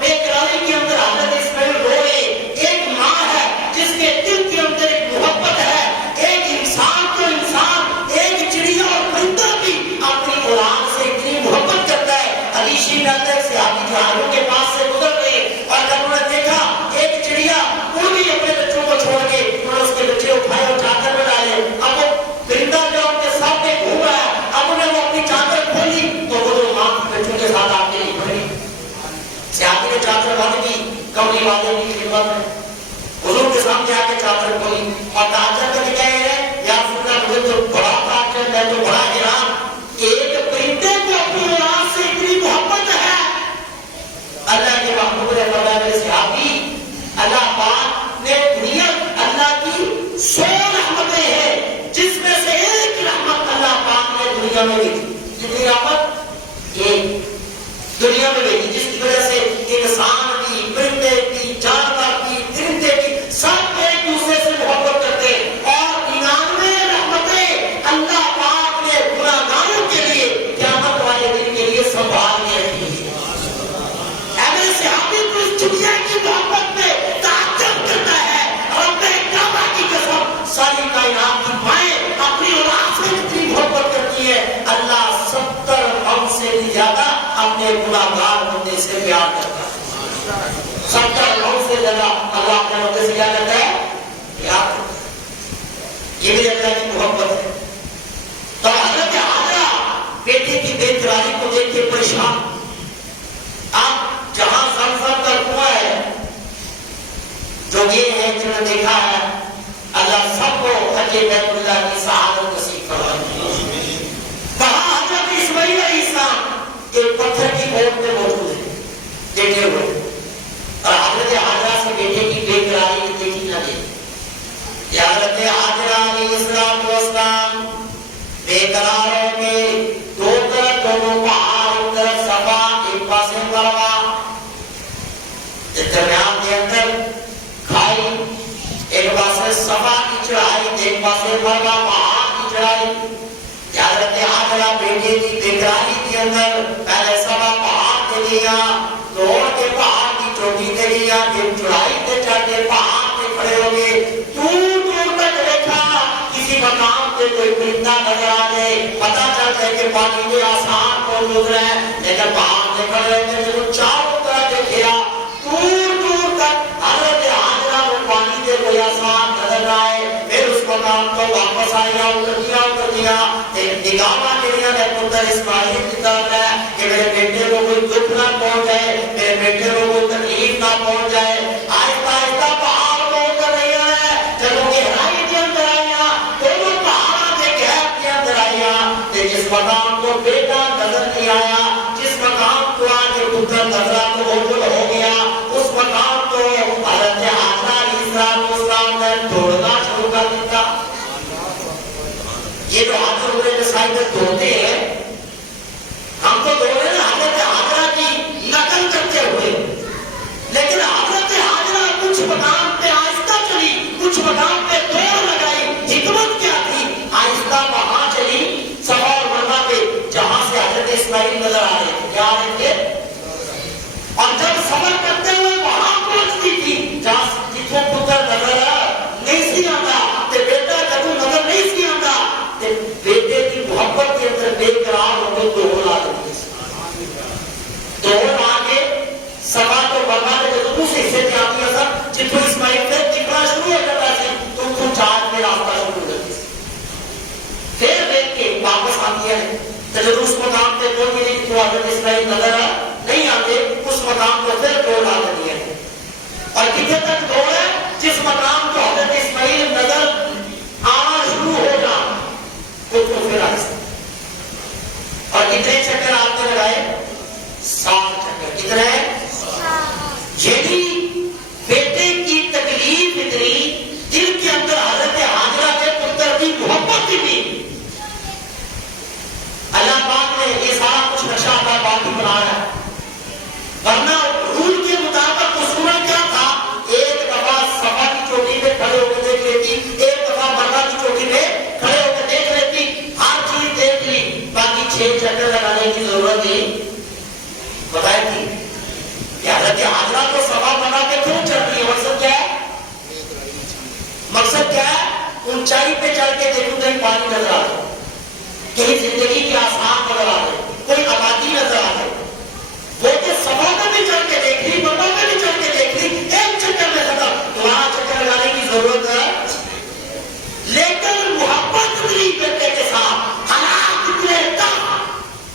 بے قراری کے اندر حضرت اسماعیل رو رہے۔ ایک ماں ہے جس کے دل کے اندر ایک محبت ہے، ایک انسان تو انسان، ایک چڑیا اور پرندہ بھی اپنی اولاد سے اتنی محبت کرتا ہے۔ علیشی میں آتا ہے صحابی جہانوں کے پاس سے گزر رہے اور جب انہوں نے دیکھا ایک چڑیا اڑ گئی اپنے بچوں کو چھوڑ کے، انہوں نے اس کے بچے اٹھائے اور چادر میں ڈالے۔ اب وہ پرندہ جو ان کے سامنے گھوم رہا ہے، اب انہیں وہ اپنی چادر کھولی تو وہ جو ماں بچوں کے ساتھ آپ کے لیے کھڑی، صحابی نے چادر باندھ دی، کملی والے کی خدمت میں حضور کے سامنے آ کے چادر کھولی اور تاجر کا کہہ رہے ہیں یا سننا مجھے تو بڑا تاجر ہے، تو بڑا حیران کہ ایک پرندے کو اپنی اولاد سے اتنی محبت ہے۔ اللہ کے محبوب نے فرمایا میرے صحابی، اللہ پاک نے دنیا اللہ کی 100 رحمتیں ہیں جس میں سے ایک رحمت اللہ پاک نے دنیا میں دی تھی۔ کتنی رحمت؟ ایک دنیا میں دی، جس کی وجہ سے انسان بھی، پرندے بھی، جانور بھی، درندے بھی سب ایک دوسرے سے محبت کرتے ہیں۔ اور 99 رحمتیں اللہ پاک نے گناہگاروں کے لیے قیامت والے دن کے لیے سنبھال کے رکھی ہیں۔ ایسے صحابی کو اس دنیا کی محبت میں تعجب کرتا ہے، رب کعبہ کی قسم ساری کائنات کی مائیں اپنی اولاد سے اتنی محبت کرتی ہے، اللہ 70 غم سے بھی زیادہ اپنے گناہگار بندے سے پیار کرتا ہے۔ 70 غم سے زیادہ اللہ اپنے بندے سے کیا کرتا ہے؟ پیار کرتا ہے۔ یہ بھی اللہ کی محبت ہے۔ تو حضرت حاضرہ بیٹے کی بے قراری کو دیکھ کے پریشان، اب جہاں زمزم کا کنواں ہے، جو یہ ہے جنہوں نے دیکھا ہے، اللہ سب کو حج بیت اللہ کی سعادت نصیب فرمائے۔ وہاں حضرت اسماعیل علیہ السلام ایک پتھر کی گود میں موجود ہے، لیٹے ہوئے، اور حضرت حاضرہ سے بیٹے کی بے قراری کی دیکھی نہ دے۔ حضرت حاضرہ علیہ السلام بے قرار ہو کے دو طرف دونوں پہاڑ، ایک طرف صفا ایک پاسے مروا، درمیان کے اندر کھائی، ایک پاسے صفا کی چڑھائی، ایک پاسے مروا پہاڑ کی چڑھائی۔ حضرت حاضرہ بیٹے کی بے قراری کے اندر پہلے صفا پہاڑ پہ گیا، دوڑ کے پہاڑ کی چوٹی پہ گیا، پھر چڑھائی پہ چڑھ کے پہاڑ پہ کھڑے ہو گئے۔ دور دور تک دیکھا کسی مقام پہ کوئی پرندہ نظر آ گئے، پتہ چل جائے کہ پانی میں آسان موجود ہے، لیکن پہاڑ پہ کھڑے ہوئے تھے تو چاروں طرف دیکھا، دور دور تک حضرت حاضرہ وہ پانی پہ کوئی آسان نظر نہ آئے۔ پھر اس مقام کو واپس آیا، اتر دیا، ایک نگاہ میرا میں پتر اسماعیل کی طرف ہے کہ میرے بیٹے کو کوئی دکھ نہ پہنچ جائے، میرے بیٹے کو کوئی تکلیف نہ پہنچ جائے۔ آہستہ آہستہ پہاڑ کو اتر رہا ہے، جب وہ گہرائی کے اندر آیا، دونوں پہاڑوں کے گہر کے اندر آیا، جس مقام کو بیٹا نظر نہیں آیا، جس مقام کو آج پتر نظر کو اوجل ہو گیا، اس مقام کو حضرت حاضرہ علیہ السلام نے توڑنا شروع کر دیا۔ یہ جو حاضر ہوئے مسائل توڑتے ہیں، ہم تو دوڑے نا حضرت حاضرہ کی نقل کرتے ہوئے، لیکن حضرت حاضرہ کچھ مقام پہ آہستہ چلی، کچھ مقام پہ دوڑ لگائی۔ حکمت کیا تھی؟ آہستہ وہاں چلی صفا اور مروا پہ جہاں سے حضرت اسماعیل نظر آ رہے تھے، کیا آ رہے تھے، اور جب سفر کرتے ہوئے وہاں پہنچتی تھی جہاں جتوں پتر نظر نہیں سی آتا، بیٹا جب آتی ہے تو جب اس مقام پہ کوئی نہیں تو حضرت اسماعیل نظر نہیں آتے، اس مقام کو پھر توڑ ڈال دیا ہے. اور کتنے تک توڑ ہے؟ جس مقام کو حضرت اسماعیل نظر آنا شروع ہو جائے اس کو پھر آئے. اور کتنے چکر آپ نے لگائے؟ 7 چکر. کتنے؟ یہی بیٹے کی تکلیف اتنی، دل کے اندر حضرت حاجرہ کے پتر کی محبت بھی. اللہ پاک نے یہ سارا کچھ نقشہ اپنا باقی بنایا ہے، ورنہ رول کے مطابق اصول کیا تھا؟ ایک دفعہ صفا کی چوٹی پہ کھڑے ہو کے دیکھ لیتی، ایک دفعہ مروا کی چوٹی پہ کھڑے ہو کے دیکھ لیتی، ہر چیز دیکھ لی، باقی 6 چکر لگانے کی ضرورت نہیں بتائی تھی. کہ حضرت حاجرہ کو صفا بنا کے کیوں چڑھتی ہے؟ مقصد کیا ہے؟ مقصد کیا ہے؟ اونچائی پہ چڑھ کے دیکھوں کہیں پانی نظر آ جائے، کہیں زندگی کی آسان نظر آ جائے، کوئی آبادی نظر آ جائے. وہ کہ صفا میں بھی چڑھ کے دیکھ لی، مروا میں بھی چڑھ کے دیکھ لی، ایک چکر میں ختم. دوبارہ چکر لگانے کی ضرورت ہے. لیکن محبت اتنی بیٹے کے ساتھ، حالات اتنے تک،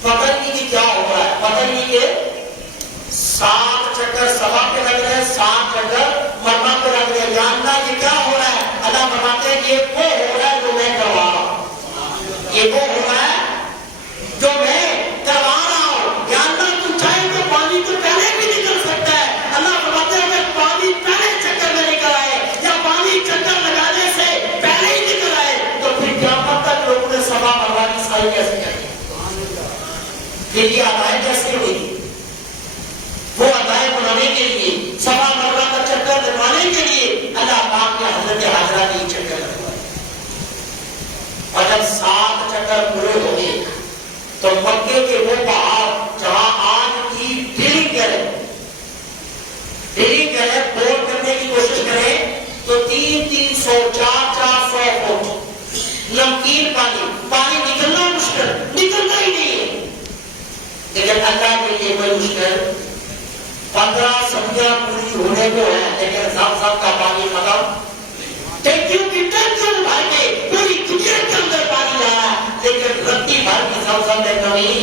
پتہ نہیں کہ کیا ہو رہا ہے، پتہ نہیں کہ 7 چکر صفا پہ لگ رہے ہیں، 7 چکر مروا پہ لگ رہے ہیں. یا اللہ یہ کیا ہو رہا ہے؟ اللہ فرماتے ہیں یہ وہ ہو رہا ہے جو میں کروا رہا ہوں، یہ وہ ہو رہا ہے جو میں کروا رہا ہوں. یا اللہ تو چاہے تو پانی تو پہلے بھی نکل سکتا ہے. اللہ فرماتے ہیں اگر پانی پہلے چکر میں نکل آئے یا پانی چکر لگانے سے پہلے ہی نکل آئے تو پھر قیامت تک لوگوں نے صفا مروا کی سائی کیسے کریں؟ پھر یہ ادائیں کیسے ہوئی؟ وہ ادائیں بنانے کے لیے، صفا مروا کا چکر لگوانے کے لیے اللہ پاک نے حضرت حاجرہ کی چکر لگوائے. اور جب 7 چکر پورے ہو گئے تو مکے کے وہ پہاڑ جہاں آج کی ڈرنگ کرے بور کرنے کی کوشش کریں تو 300 400 فٹ نمکین پانی نکلنا مشکل، نکلنا ہی نہیں ہے. لیکن اللہ کے لیے کوئی مشکل 15 صدیاں پوری ہونے کو ہے، لیکن زمزم کا پانی ختم. ٹینکیوں کی ٹینکیوں بھر کے پوری دنیا کے اندر پانی آیا ہے، لیکن رتی بھر کی زمزم میں کمی.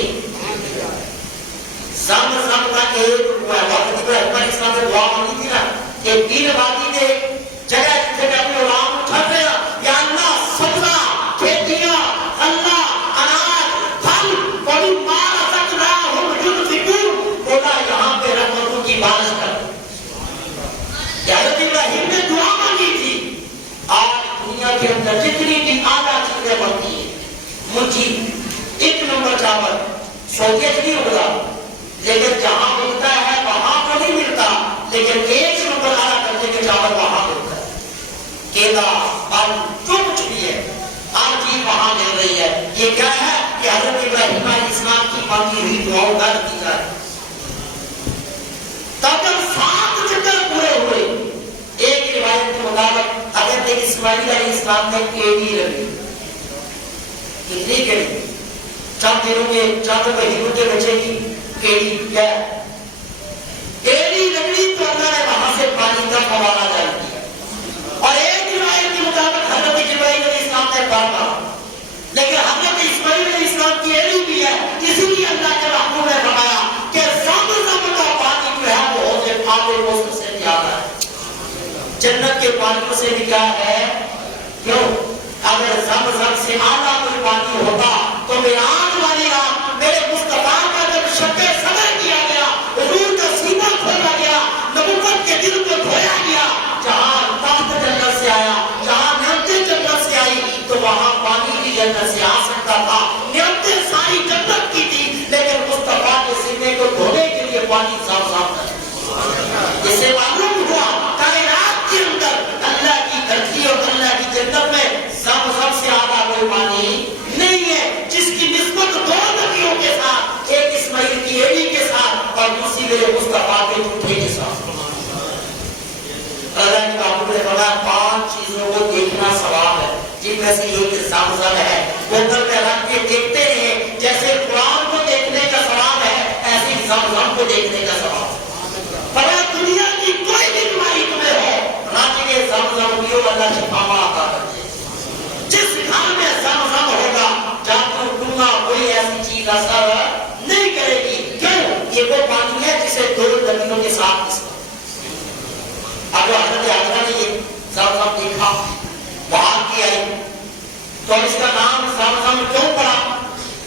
زمزم کا ایک وقت اسلام سے دعا مانگی تھی نا کہ پیر وادی نے جگہ جتنے میں اپنے غلام اٹھا دیا، یا اللہ سبزہ کھیتیاں، اللہ اناج پھل بڑی مار سکنا ہم یونفقون، بولا یہاں پہ رحمتوں کی بارش کر. حضرت ابراہیم نے دعا مانگی تھی. آج دنیا کے اندر جتنی بھی اعلیٰ چیزیں بنتی ہیں، مرچی 1 نمبر چاول سوویت نہیں ہوگا، لیکن جہاں ملتا ہے وہاں کو نہیں ملتا، لیکن 1 نمبر اعلیٰ کرنے کے چاول وہاں ملتا ہے. کیلا پھل جو کچھ بھی ہے ہر چیز وہاں مل رہی ہے. یہ کیا ہے کہ حضرت ابراہیم علیہ السلام کی مانگی ہوئی دعاؤں کا نتیجہ ہے. تب جب 7 چکر پورے ہوئے، ایک روایت کے مطابق حضرت اسماعیل علیہ السلام نے کیڑی لگی. کتنی کیڑی؟ چند دنوں کے چند مہینوں کے بچے کی کیڑی کیا ہے؟ کیڑی لگی تو اللہ نے وہاں سے پانی کا فوارہ جاری کیا. اور ایک روایت کے مطابق حضرت جبرائیل علیہ السلام نے پڑھا، لیکن حضرت اسماعیل علیہ السلام کی ایڑی بھی ہے. اسی لیے اللہ کے محبوب نے فرمایا کہ زمزم کا پانی جو ہے وہ حوض آب کوثر سے بھی آتا ہے. جنت کے پانیوں سے بھی کیا ہے؟ کیوں؟ اگر زمزم سے اعلیٰ کوئی پانی ہوتا تو میراج والی رات میرے مصطفیٰ کا جب شق صدر کیا گیا، حضور کا سینہ کھولا گیا، نبوت کے دل کو دھویا گیا، جہاں تخت جنت سے آیا، جہاں نعمتیں جنت سے آئی تو وہاں پانی بھی جنت سے آ سکتا تھا. نعمتیں ساری جنت کی تھی، لیکن مصطفیٰ کے سینے کو دھونے کے لیے پانی صاف صاف ہے. اسے معلوم ہوا کائنات کے اندر اللہ کی دھرتی اور اللہ کی جنت میں زمزم سے آدھا کوئی پانی نہیں ہے، جس کی نسبت 2 نبیوں کے ساتھ، ایک اسماعیل کی ایڑی کے ساتھ اور دوسری میرے مصطفیٰ کے جھوٹے کے ساتھ. اللہ کے محبوب نے فرمایا 5 چیزوں کو دیکھنا ثواب ہے، جن میں سے ایک زمزم ہے. بوتل میں رکھ کے دیکھتے ہیں، جیسے قرآن کو دیکھنے کا ثواب ہے ایسے ہی زمزم کو دیکھنے کا ثواب ہے. فرمایا دنیا کی کوئی بھی بیماری تمہیں ہو، راجی کے زمزم پیو، اللہ شفا عطا کرتے. جس گھر میں زمزم ہوگا، جادو ٹونا اب جو حضرت حاجرہ نے یہ زمزم دیکھا بہار کی آئی تو اس کا نام زمزم کیوں پڑا؟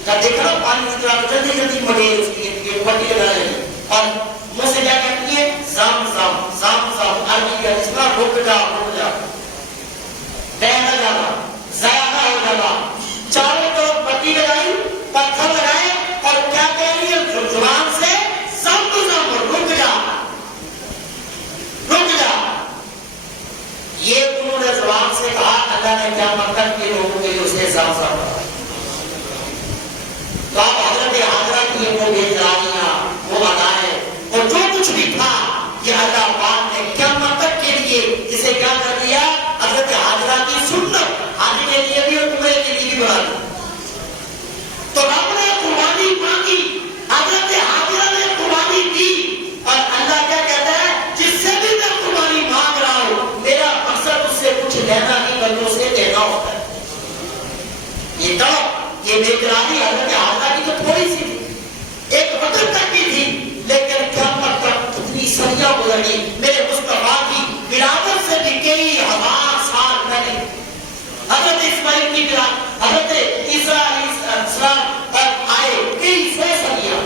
جب دیکھا نا پانی کی طرح جلدی جلدی بڑھے اس کی پٹی لگا رہے اور منہ سے کیا کہتی ہے زمزم زمزم عربی کا اس طرح رک جا بہنا جانا ضائع نہ ہو جانا چاروں طرف پٹی لگائی پتھر لگائے اور کیا کہہ رہی ہے زبان سے زمزم رک جا رک جا یہ انہوں نے زبان سے کہا اللہ نے کیا مقصد کے لوگوں کے لیے اسے زمزم کہا تو آپ حضرت حاجرہ کی وہ بیداریاں وہ ادائیں اور جو کچھ بھی تھا یہ اللہ پاک نے کیا مقصد کے لیے اسے کیا کر دیا حضرت حاجرہ کی سنت آج کے لیے بھی اور تمہیں کے لیے بھی بنا دی تو رب نے قربانی مانگی حضرت حاجرہ نے قربانی دی اور اللہ کیا کہتا ہے جس سے بھی میں قربانی مانگ رہا ہوں میرا مقصد اس سے کچھ لینا نہیں بلکہ اسے دینا ہوتا ہے یہ تو یہ بیقراری حضرت حاجرہ کی تو تھوڑی سی تھی ایک وقت تک کی تھی لیکن کیا مطلب کتنی صدیاں گزر گئی میرے مصطفیٰ کی ولادت سے بھی کئی ہزار سال پہلے حضرت اسماعیل کی ولادت حضرت عیسیٰ علیہ السلام آئے کئی سو صدیاں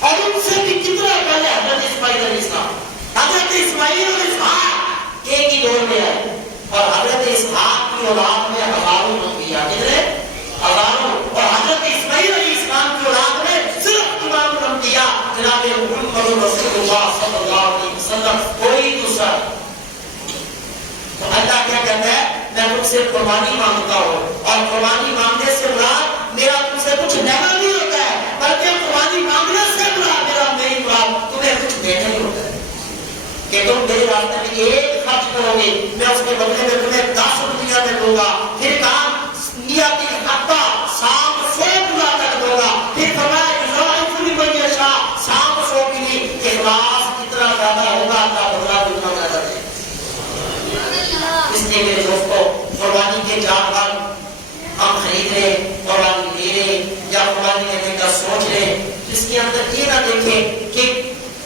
اور ان سے بھی کتنا پہلے حضرت اسماعیل علیہ السلام حضرت اسماعیل اور اسحاق ایک ہی دور میں آئے اور حضرت اسحاق کی اولاد میں ہزاروں انبیاء کتنے ہزاروں اور حضرت اسماعیل علیہ السلام کی اولاد میں صرف امام الانبیاء جناب محمد رسول اللہ صلی اللہ علیہ وسلم کوئی دوسرا تو اللہ کیا کہتا ہے میں تم سے قربانی مانگتا ہوں اور قربانی مانگنے سے مراد میرا تم سے کچھ لینا نہیں ہوتا ہے بلکہ قربانی مانگنے سے مراد میری مراد تمہیں کچھ دینا نہیں ہوتا ہے کہ تم میرے راستے میں ایک خرچ کرو گے میں اس کے بدلے میں تمہیں 10 دنیا میں دوں گا پھر کام نیاتی حقا شام 100 پورا کر دوں گا پھر فرمایا اسرائیل بھی بنی اشا شام 100 کے لیے اخلاص کتنا زیادہ ہوگا اللہ بدلا دنیا میں نظر دے اس لیے میرے دوستوں قربانی کے جانور ہم خرید رہے قربانی لے رہے یا قربانی لینے کا سوچ رہے جس کے اندر یہ نہ دیکھیں کہ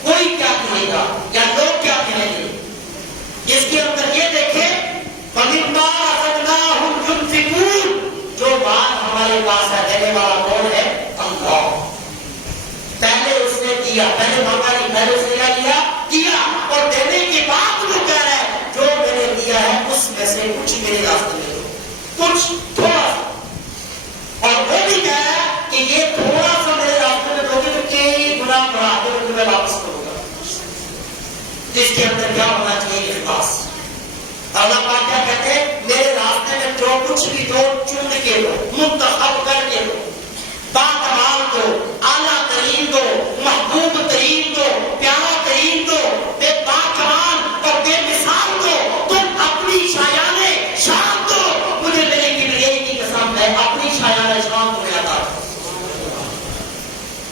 کوئی کیا کہے گا یا لوگ کیا کہیں گے اس کے اندر یہ دیکھیں فَمِمَّا رَزَقْنَاهُمْ يُنْفِقُونَ جو بات ہمارے پاس ہے دینے والا کون ہے اللہ پہلے اس نے دیا پہلے مانگا نہیں پہلے اس نے کیا دیا اور دینے کے بعد وہ کہہ رہا ہے جو میں نے دیا ہے اس میں سے کچھ میرے راستے میں دو کچھ تھوڑا سا اور وہ بھی کہہ رہا ہے کہ یہ تھوڑا سا میرے راستے میں دو گے تو کئی گنا بڑھا دے تو میں واپس کروں گا جس کے اندر کیا ہونا چاہیے اخلاص اللہ پاک کیا کہتے ہیں میرے راستے میں جو کچھ بھی دو چن کے دو منتخب کر کے دو باکمال دو اعلیٰ ترین دو محبوب ترین دو پیارا ترین دو بے باکمال اور بے مثال دو تم اپنی شایانِ شان دو مجھے میرے کبریائی کی قسم ہے اپنی شایانِ شان تمہیں عطا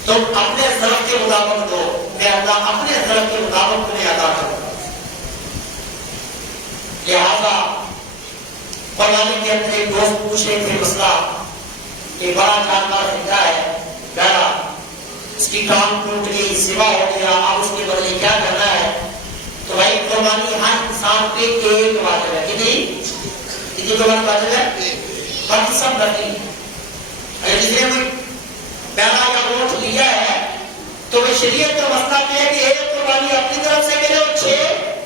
تم اپنے ضرورت کے مطابق دو میں اللہ اپنے ضرورت کے مطابق تمہیں عطا کروں لہذا قربانی کے اندر ایک دوست پوچھ رہے تھے مسئلہ کہ بڑا جانور زندہ ہے گہرا اس کی ٹانگ ٹوٹ گئی سوا ہو گیا اب اس کے بدلے کیا کرنا ہے تو بھائی قربانی ہر انسان پہ ایک واجب ہے کتنی قربانی واجب ہے باقی سب نہیں اگر کسی نے کوئی پہلا یا ووٹ لیا ہے تو وہ شریعت کا مسئلہ یہ ہے کہ ایک قربانی اپنی طرف سے کرے اور 6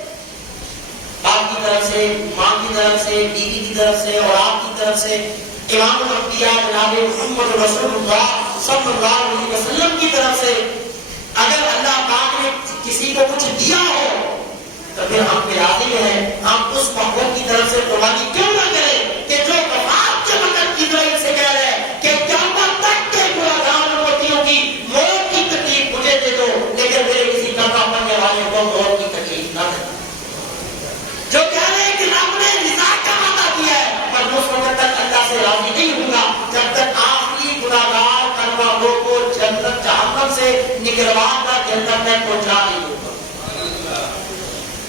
باپ کی طرف سے ماں کی طرف سے بیوی کی طرف سے اور آپ کی طرف سے امام الانبیاء جناب محمد رسول اللہ صلی اللہ علیہ وسلم کی طرف سے اگر اللہ پاک نے کسی کو کچھ دیا ہو تو پھر ہم پہ راضی ہیں ہم اس محبوب کی طرف سے قربانی کیوں نہ کریں کہ جو وفات کے وقت کی طرف سے کہہ رہے ہیں کہ قیامت تک کے گناہگار امتیوں کی موت کی تکلیف مجھے دے دو لیکن میرے کسی قرضہ پڑنے والے کو موت کی تکلیف نہ دے جو کہہ رہے ہیں کہ رب نے رضا کا وعدہ دیا ہے پر اس وقت تک اللہ سے راضی نہیں ہوں گا جب تک آخری گناہگار کرنے والوں کو جنت جہنم سے نکلوا کر جنت میں پہنچا نہیں ہوگا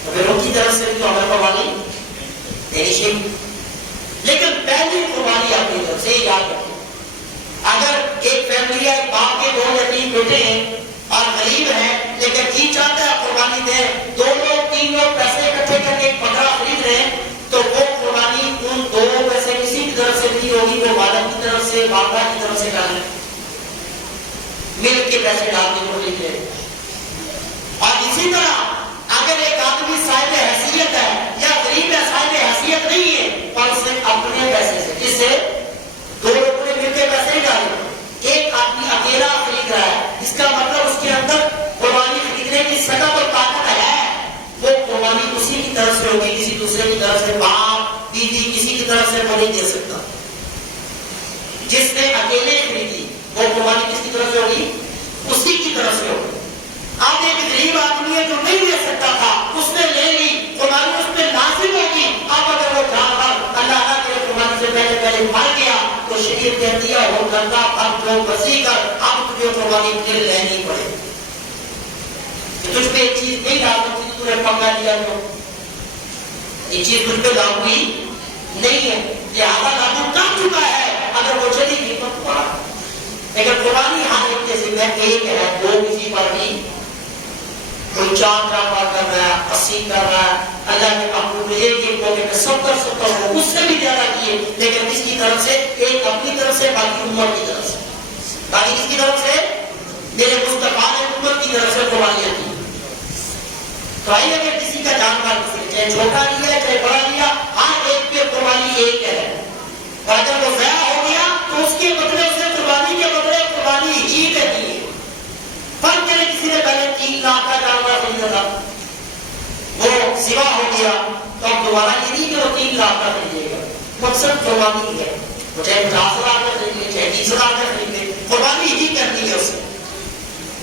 پھر ان کی طرف سے بھی تو ہمیں قربانی دینی چاہیے لیکن پہلی قربانی اپنی طرف سے یاد رکھیں اگر ایک فیملی ہے باپ کے 2 یتیم بیٹے ہیں اور غریب ہیں لیکن جی چاہتا ہے قربانی دیں 2 لوگ 3 لوگ پیسے اکٹھے کریں تو وہ قربانی ان دو میں سے کسی کی طرف سے نہیں ہوگی، وہ والد کی طرف سے والدہ کی طرف سے ڈالیں، مل کے پیسے ڈالنے کو لکھے۔ اور اسی طرح اگر ایک آدمی صاحب حیثیت ہے یا غریب ہے، صاحب حیثیت نہیں ہے، اور اس نے اپنے پیسے سے، جس سے دو لوگوں نے مل کے پیسے ڈالے، ایک آدمی اکیلا خرید رہا ہے، اس کا مطلب اس کے اندر قربانی خریدنے کی سطح اور طاقت ہے، وہ قربانی اسی کی طرف سے ہوگی، کسی دوسرے کی طرف سے، باپ بیوی کسی کی طرف سے وہ نہیں دے سکتا۔ جس نے اکیلے خریدی وہ قربانی کس کی طرف سے ہوگی؟ اسی کی طرف سے ہوگی۔ اب ایک غریب آدمی ہے جو نہیں لے سکتا تھا، اس نے لے لی، قربانی اس پہ لازم ہوگی۔ اب اگر وہ جانور اللہ کے قربانی سے پہلے مر گیا تو شریعت کہتی ہے وہ گندا اب جو بسی کر اب تجھے قربانی پھر لینی پڑے۔ تجھ پہ ایک چیز نہیں لاگو تھی، تو نے پکا لیا، تو یہ چیز تجھ پہ لاگو ہی نہیں ہے، لہٰذا لاگو کر چکا ہے، اگر وہ چلی گئی تو پڑا۔ لیکن قربانی ہر ایک کے ذمہ ایک ہے، دو کسی پر بھی کوئی 4 جانور کر رہا ہے، 80 کر رہا ہے، اللہ کے محبوب نے ایک موقع میں 70 ہو، اس سے بھی زیادہ کیے، لیکن کس کی طرف سے؟ ایک اپنی طرف سے، باقی امت کی طرف سے۔ باقی کس کی طرف سے؟ میرے مصطفیٰ نے امت کی طرف سے قربانیاں کی۔ تو آئیے اگر کسی کا جانور چاہے چھوٹا لیا چاہے بڑا لیا، ہر ایک پہ قربانی ایک ہے، اور اگر وہ ضائع ہو گیا تو اس کے بدلے اسے قربانی کے بدلے قربانی ہی دینی ہے۔ فرق کرے کسی نے پہلے 3 لاکھ کا جانور خریدا تھا، وہ سوا ہو گیا تو اب دوبارہ یہ نہیں کہ وہ 3 لاکھ کا خریدے گا، مقصد قربانی ہے، وہ چاہے 50,000 کا خریدے چاہے 20,000 کا خریدے، قربانی ہی کرنی ہے اسے۔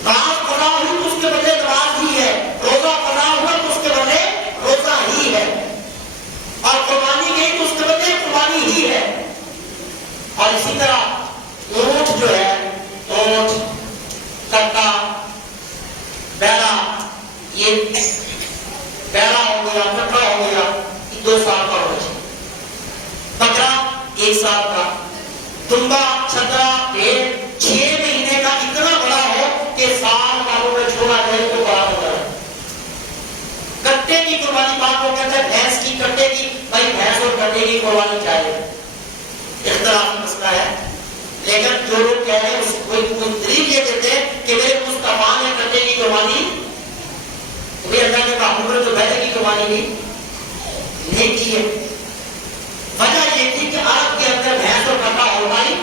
نماز قضا ہوئی تو اس کے بدلے نماز ہی ہے، روزہ قضا ہوا تو اس کے بدلے روزہ ہی ہے، اور قربانی گئی تو اس کے بدلے قربانی ہی ہے۔ اور اسی طرح اونٹ جو ہے، اونٹ، کٹا، بیڑا، یہ بیڑا ہو گیا، کٹا ہو گیا، 2 سال کا ہونا چاہیے، بکرا 1 سال کا، دمبا، چھترا، بھیڑ 6 مہینے کا اتنا بڑا ہو کہ سال والوں میں چھوڑا جائے تو بڑا ہو جائے۔ کٹے کی قربانی بات کو کہتے ہیں، بھینس کی کٹے کی، بھائی بھینس اور کٹے کی قربانی چاہیے، اختلافی مسئلہ ہے، لیکن جو لوگ کہہ رہے ہیں اس کو کوئی دلیل یہ دیتے ہیں کہ میرے مصطفیٰ نے کٹے کی قربانی، وہ اللہ کے محبوب نے تو بیڑے کی قربانی بھی نہیں کی ہے۔ وجہ یہ تھی کہ عرب کے اندر بھینس اور کٹا ہو گئی،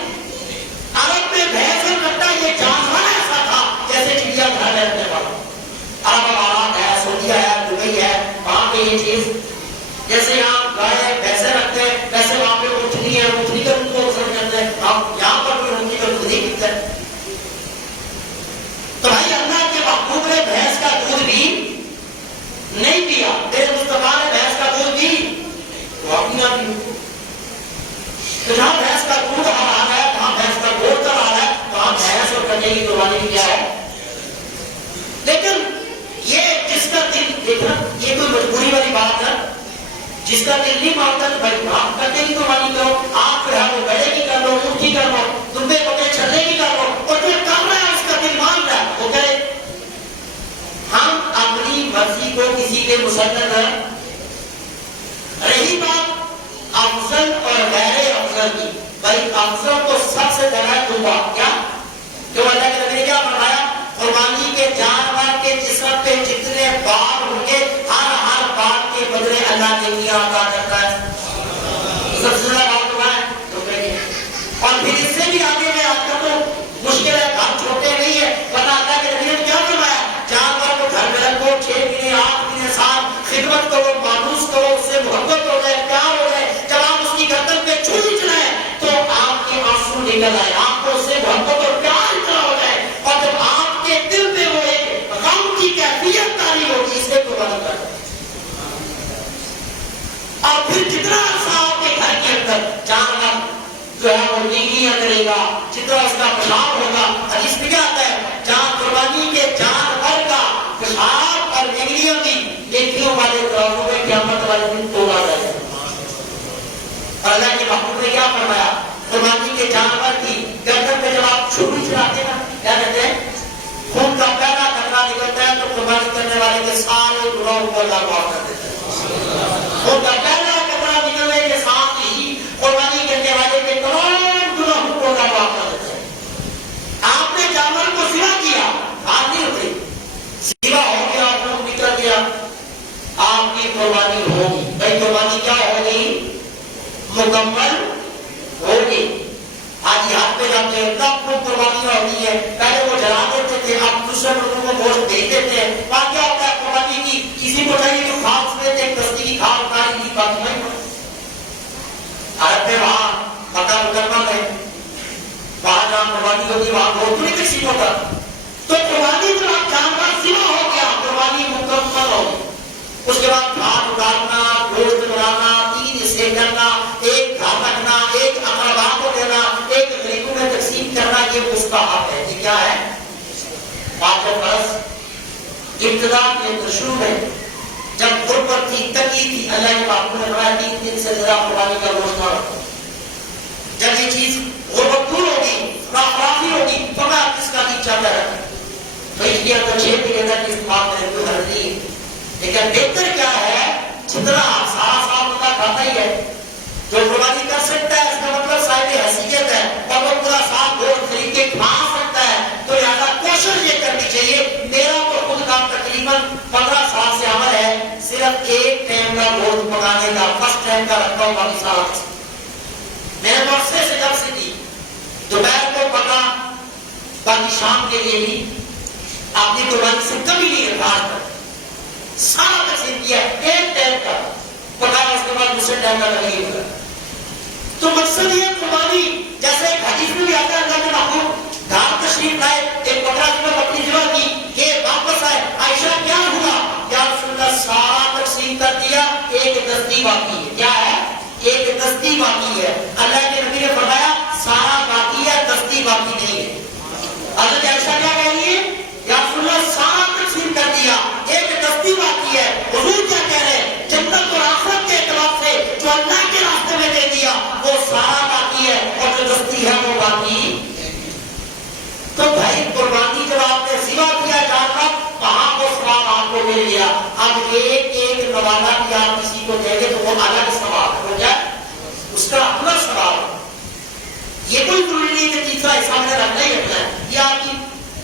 عرب میں بھینس اور کٹا یہ جانور ایسا تھا جیسے چڑیا گھر رہنے والا۔ عرب امارات ہے، سعودیہ ہے، دبئی ہے، وہاں پہ یہ چیز جیسے یہاں گائے بھینسیں رکھتے ہیں ویسے وہاں پہ اونٹنی ہے، اونٹنی کا ان کو اثر کرتے ہیں، آپ یہاں پر بھی اونٹنی کا دودھ نہیں پیتے ہیں۔ تو بھائی اللہ کے محبوب نے بھینس کا دودھ بھی نہیں پیا، میرے مصطفیٰ نے بھینس کا دودھ بھی تو آپ نہ پیو۔ تو جہاں بھینس کا دودھ حرام ہے، جہاں بھینس کا گوشت حرام ہے، وہاں بھینس اور کٹے کی قربانی کیا ہے؟ لیکن یہ جس کا دل دیکھنا، یہ کوئی مجبوری والی بات ہے، جس کا دل نہیں مانتا تو بھائی آپ کٹے کی قربانی کرو، آپ جو ہے وہ بیڑے کی کر لو، اونٹ کی کر لو، دمبے بکرے چھلے کی کر لو، اور جو کر رہا ہے اس کا دل مان رہا ہے وہ کرے۔ ہم اپنی مرضی کو کسی پہ مسلط ہے۔ رہی بات افضل اور غیر افضل کی، بھائی افضل کو سب سے زیادہ دعا کیا کہ اللہ کے نبی نے کیا فرمایا؟ قربانی کے جانور کے جسم پہ جتنے بال ہوں گے ہر بال کے بدلے اللہ نے کیا عطا کرتا ہے۔ سب سے زیادہ بات ہوا ہے تو کہیے، اور پھر اس سے بھی آگے میں آپ کو مشکل ہے، گھر چھوٹے نہیں ہے، ورنہ اللہ کے نبی نے کیا فرمایا؟ جانور کو گھر میں رکھو، 6 مہینے 8 مہینے سال خدمت کرو، مانوس کرو، اس سے محبت ہو جائے، پیار ہو جائے، جب آپ اس کی گردن پہ چھری چلائیں تو آپ کے آنسو نکل آئے، آپ کو اس سے محبت اور پیار اتنا ہو جائے، اور جب آپ کے دل میں وہ ایک غم کی کیفیت تاری ہوگی، اس سے تو بدل کر اور پھر جتنا عرصہ آپ کے گھر کے اندر جانور جو ہے وہ نیکیاں کرے گا، جتنا اس کا پیشاب ہوگا، حدیث میں کیا آتا ہے؟ جان قربانی کے جانور کا پیشاب اور نگریاں بھی نیکیوں والے دوروں میں قیامت والے دن توڑا جائے گا۔ اور اللہ کے محبوب نے کیا فرمایا؟ قربانی کے جانور کی گردن پہ جب آپ چھری چلاتے ہیں کیا کہتے ہیں؟ خون کا پہلا قطرہ نکلتا ہے تو قربانی کرنے والے کے سارے گناہوں کو اللہ معاف کر دیتا ہے۔ خون کا ہوتی ہے. پہلے وہ جلا دیتے تھے, اب دوسرے لوگوں کو گوشت بھیج دیتے ہیں. وہاں کیا ہوتا ہے قربانی کی, کسی کو چاہیے جو کھال میں ایک دستی کی کھال اتاری کی بات نہیں. عرب میں وہاں مکہ مکرمہ میں وہاں جہاں قربانی ہوتی ہے وہاں گوشت نہیں کسی کو ہوتا. تو قربانی جو آپ جانور ذبح ہو گیا, قربانی مکمل ہو گئی. اس کے بعد گھاٹ اتارنا, گوشت بنانا, 3 حصے کرنا, ایک گھر رکھنا, ایک اقربا کو دینا, ایک غریبوں میں تقسیم کرنا, یہ مستحب ہے. یہ کیا ہے؟ 5 فرض ابتدا کے شروع میں جب غربت تھی, تنگی تھی, اللہ کے بابو نے فرمایا 3 دن سے زیادہ قربانی کا گوشت نہ رکھو. جب یہ چیز غربت دور ہوگی, نافرافی ہوگی, تو میں کس کا نہیں چاہتا ہے تو اس لیے اگر 6 کے اندر اس بات میں کوئی حل نہیں ہے. لیکن بہتر کیا ہے, جتنا سارا صاحب بندہ کھاتا ہی ہے, جو قربانی کر سکتا ہے اس کا مطلب صاحب حیثیت ہے اور وہ پورا سال گوشت خرید کے کھا سکتا ہے. تو لہٰذا کوشش یہ کرنی چاہیے. میرا تو خود کا تقریباً 15 سال سے عمل ہے, صرف ایک ٹائم کا گوشت پکانے کا, فرسٹ ٹائم کا رکھتا ہوں. باقی سارا میں نے مقصد سے جب سے کی دوپہر کو پکا, باقی شام کے لیے بھی اپنی قربانی سے کمی نہیں رکھا, آج تک سارا تقسیم کیا, ایک ٹائم کا پکایا, اس کے بعد دوسرے ٹائم کا تقسیم کیا. تو مقصد یہ قربانی, جیسے ایک حدیث میں بھی آتا ہے اللہ کے محبوب گھر تشریف لائے, ایک بکرا ذبح اپنی ذبح کی کہ واپس آئے, عائشہ کیا ہوا, یا رسول اللہ سارا تقسیم کر دیا, ایک دستی باقی ہے. کیا ہے؟ ایک دستی باقی ہے. اللہ کے نبی نے فرمایا سارا باقی ہے, دستی باقی نہیں ہے. حضرت عائشہ کیا کہہ رہی ہے, یا رسول اللہ سارا تقسیم کر دیا, ایک دستی باقی ہے. حضور کیا کہہ رہے ہیں, جنت اور آخرت کے اعتبار سے جو اللہ کے راستے میں دے دیا وہ سارا باقی ہے, اور جو دستی ہے وہ باقی. تو بھائی قربانی جب آپ نے ذبح کیا جانور, وہاں وہ ثواب آپ کو مل گیا. اب ایک ایک نوالا بھی آپ کسی کو دیں گے تو وہ الگ ثواب ہو جائے, اس کا اپنا ثواب. یہ کوئی ضروری نہیں کہ تیسرا سامنے رکھنا ہی رکھنا ہے, یہ آپ کی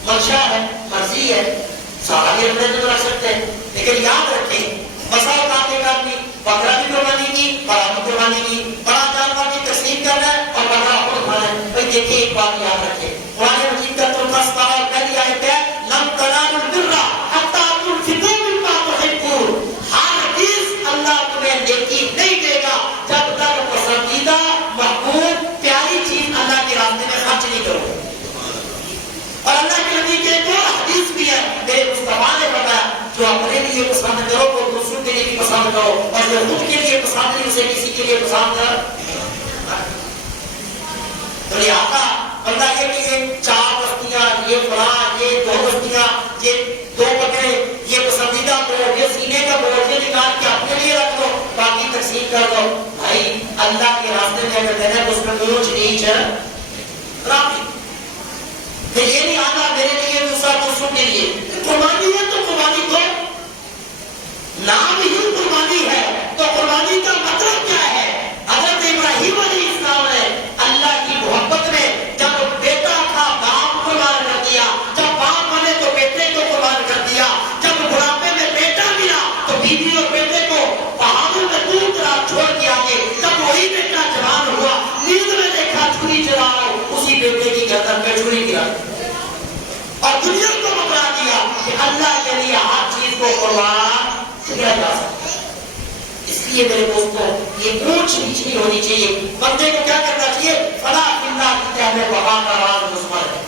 منشا ہے, مرضی ہے, سارا بھی رکھنے تو رکھ سکتے ہیں. لیکن یاد رکھیں بسا اوقات ایک آدمی بکرا بھی قربانی کی, بڑا بھی قربانی کی, بڑا جانور کی تقسیم کرنا ہے اور بکرا خود کھانا ہے. بھائی دیکھیے ایک بات یاد رکھیں, قرآن مجید کا 4 پہلی آیت ہے, لن تنالوا البر حتی تنفقوا مما تحبون. ہرگز اللہ تمہیں نیکی نہیں دے گا جب تک پسندیدہ, محبوب, پیاری چیز اللہ کے راستے میں خرچ نہیں کرو. اور اللہ کے نبی کے ایک اور حدیث بھی ہے, میرے مصطفیٰ نے بتایا جو اپنے لیے پسند کرو وہ دوسروں کے لیے بھی پسند کرو, اور جو خود کے لیے پسند نہیں اسے کسی کے لیے پسند کر. تو لہٰذا بندہ یہ کہ یہ 4 بستیاں, یہ فلاں, یہ 2 بستیاں, یہ 2 بکرے, یہ پسندیدہ گوشت, یہ سینے کا گوشت, یہ نکال کے اپنے لیے رکھ دو, باقی تقسیم کر دو. بھائی اللہ کے راستے میں اگر دینا تو اس میں دونوں چیز رابطی. پھر یہ نہیں آنا میرے لیے دوسرا دوسروں کے لیے. قربانی ہے تو قربانی تو نام ہی قربانی ہے, تو قربانی کا مطلب کیا ہے. حضرت ابراہیم علیہ السلام نے اللہ کی محبت میں جب بیٹا تھا باپ قربان کر دیا, جب باپ بنے تو بیٹے کو قربان کر دیا, جب بڑھاپے میں بیٹا ملا تو بیوی اور بیٹے کو پہاڑوں میں دور دراز چھوڑ کے آگے, جب وہی بیٹا جوان ہوا نیند میں دیکھا چھری چلا رہا ہوں, اسی بیٹے کی گردن پہ چھری گرا اور دنیا کو بتا دیا کہ اللہ کے لیے ہر چیز کو قربان کیا جا سکتا ہے. اس لیے میرے دوستوں یہ اونچ نیچ نہیں ہونی چاہیے. بندے کو کیا کرنا چاہیے, فلا فلا کی کہنے وہاں کا راز مسمر ہے.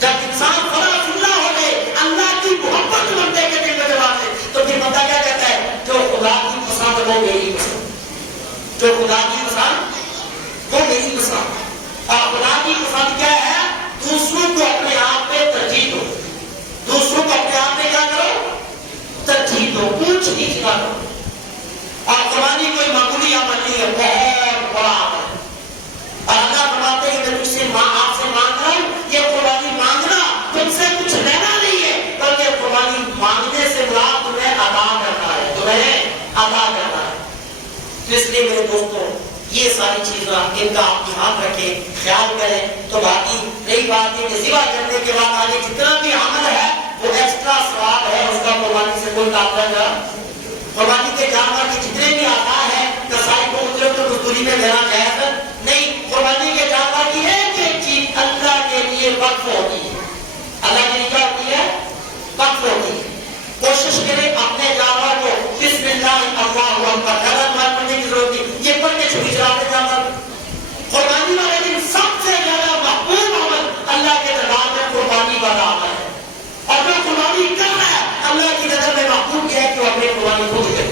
جب انسان فلا فلا ہو گئے, اللہ کی محبت بندے کے دل میں جما دے, تو پھر بندہ کیا کہتا ہے, جو خدا کی پسند وہ میری پسند, جو خدا کی پسند وہ میری پسند. اور خدا کی پسند کیا ہے, دوسروں کو اپنے آپ پہ ترجیح دو, دوسروں کو اپنے آپ پہ کیا کرو, ترجیح دو, اونچ نیچ نہ کرو. اور قربانی کوئی معمولی عمل نہیں ہے, بہت بڑا عمل ہے. اور اللہ فرماتے ہیں کہ میں تجھ سے آپ سے مانگ رہا ہوں, یہ قربانی مانگنا تم سے کچھ لینا نہیں ہے, بلکہ قربانی مانگنے سے مراد تمہیں ادا کرنا ہے, تمہیں ادا کرنا ہے. تو اس لیے میرے دوستوں یہ ساری چیزیں ان کا آپ دھیان رکھیں, خیال کریں. تو باقی نئی بات ہے کہ ذبح کرنے کے بعد آگے جتنا بھی عمل ہے وہ ایکسٹرا ثواب ہے, اس کا قربانی سے کوئی تعلق نہیں. قربانی کے جانور کے جتنے بھی آتا ہے کسائی کو اجرت اور مزدوری میں دینا جائز نہیں. قربانی کے جانور کی ایک ایک چیز اللہ کے لیے وقف وقف ہوتی ہے. اللہ کی کیا ہوتی ہے؟ وقف ہوتی ہے. کوشش کریں اپنے جانور کو بسم اللہ اللہ اکبر زیادہ دعا کرنے کی ضرورت نہیں. یہ پڑھ کے چھری چلاتے جانور. قربانی والے دن سب سے زیادہ محبوب عمل اللہ کے دربار میں قربانی والا عمل ہے. اور جو قربانی کر رہا ہے اللہ کی نظر میں محبوب کیا ہے کہ وہ اپنی قربانی خود کرے.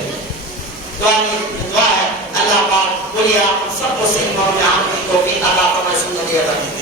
دعا ہے اللہ پاک بولیے آپ سب کو صحیح معنوں میں عمل کی توفیق عطا فرمائے. سنت عطا فرمائے.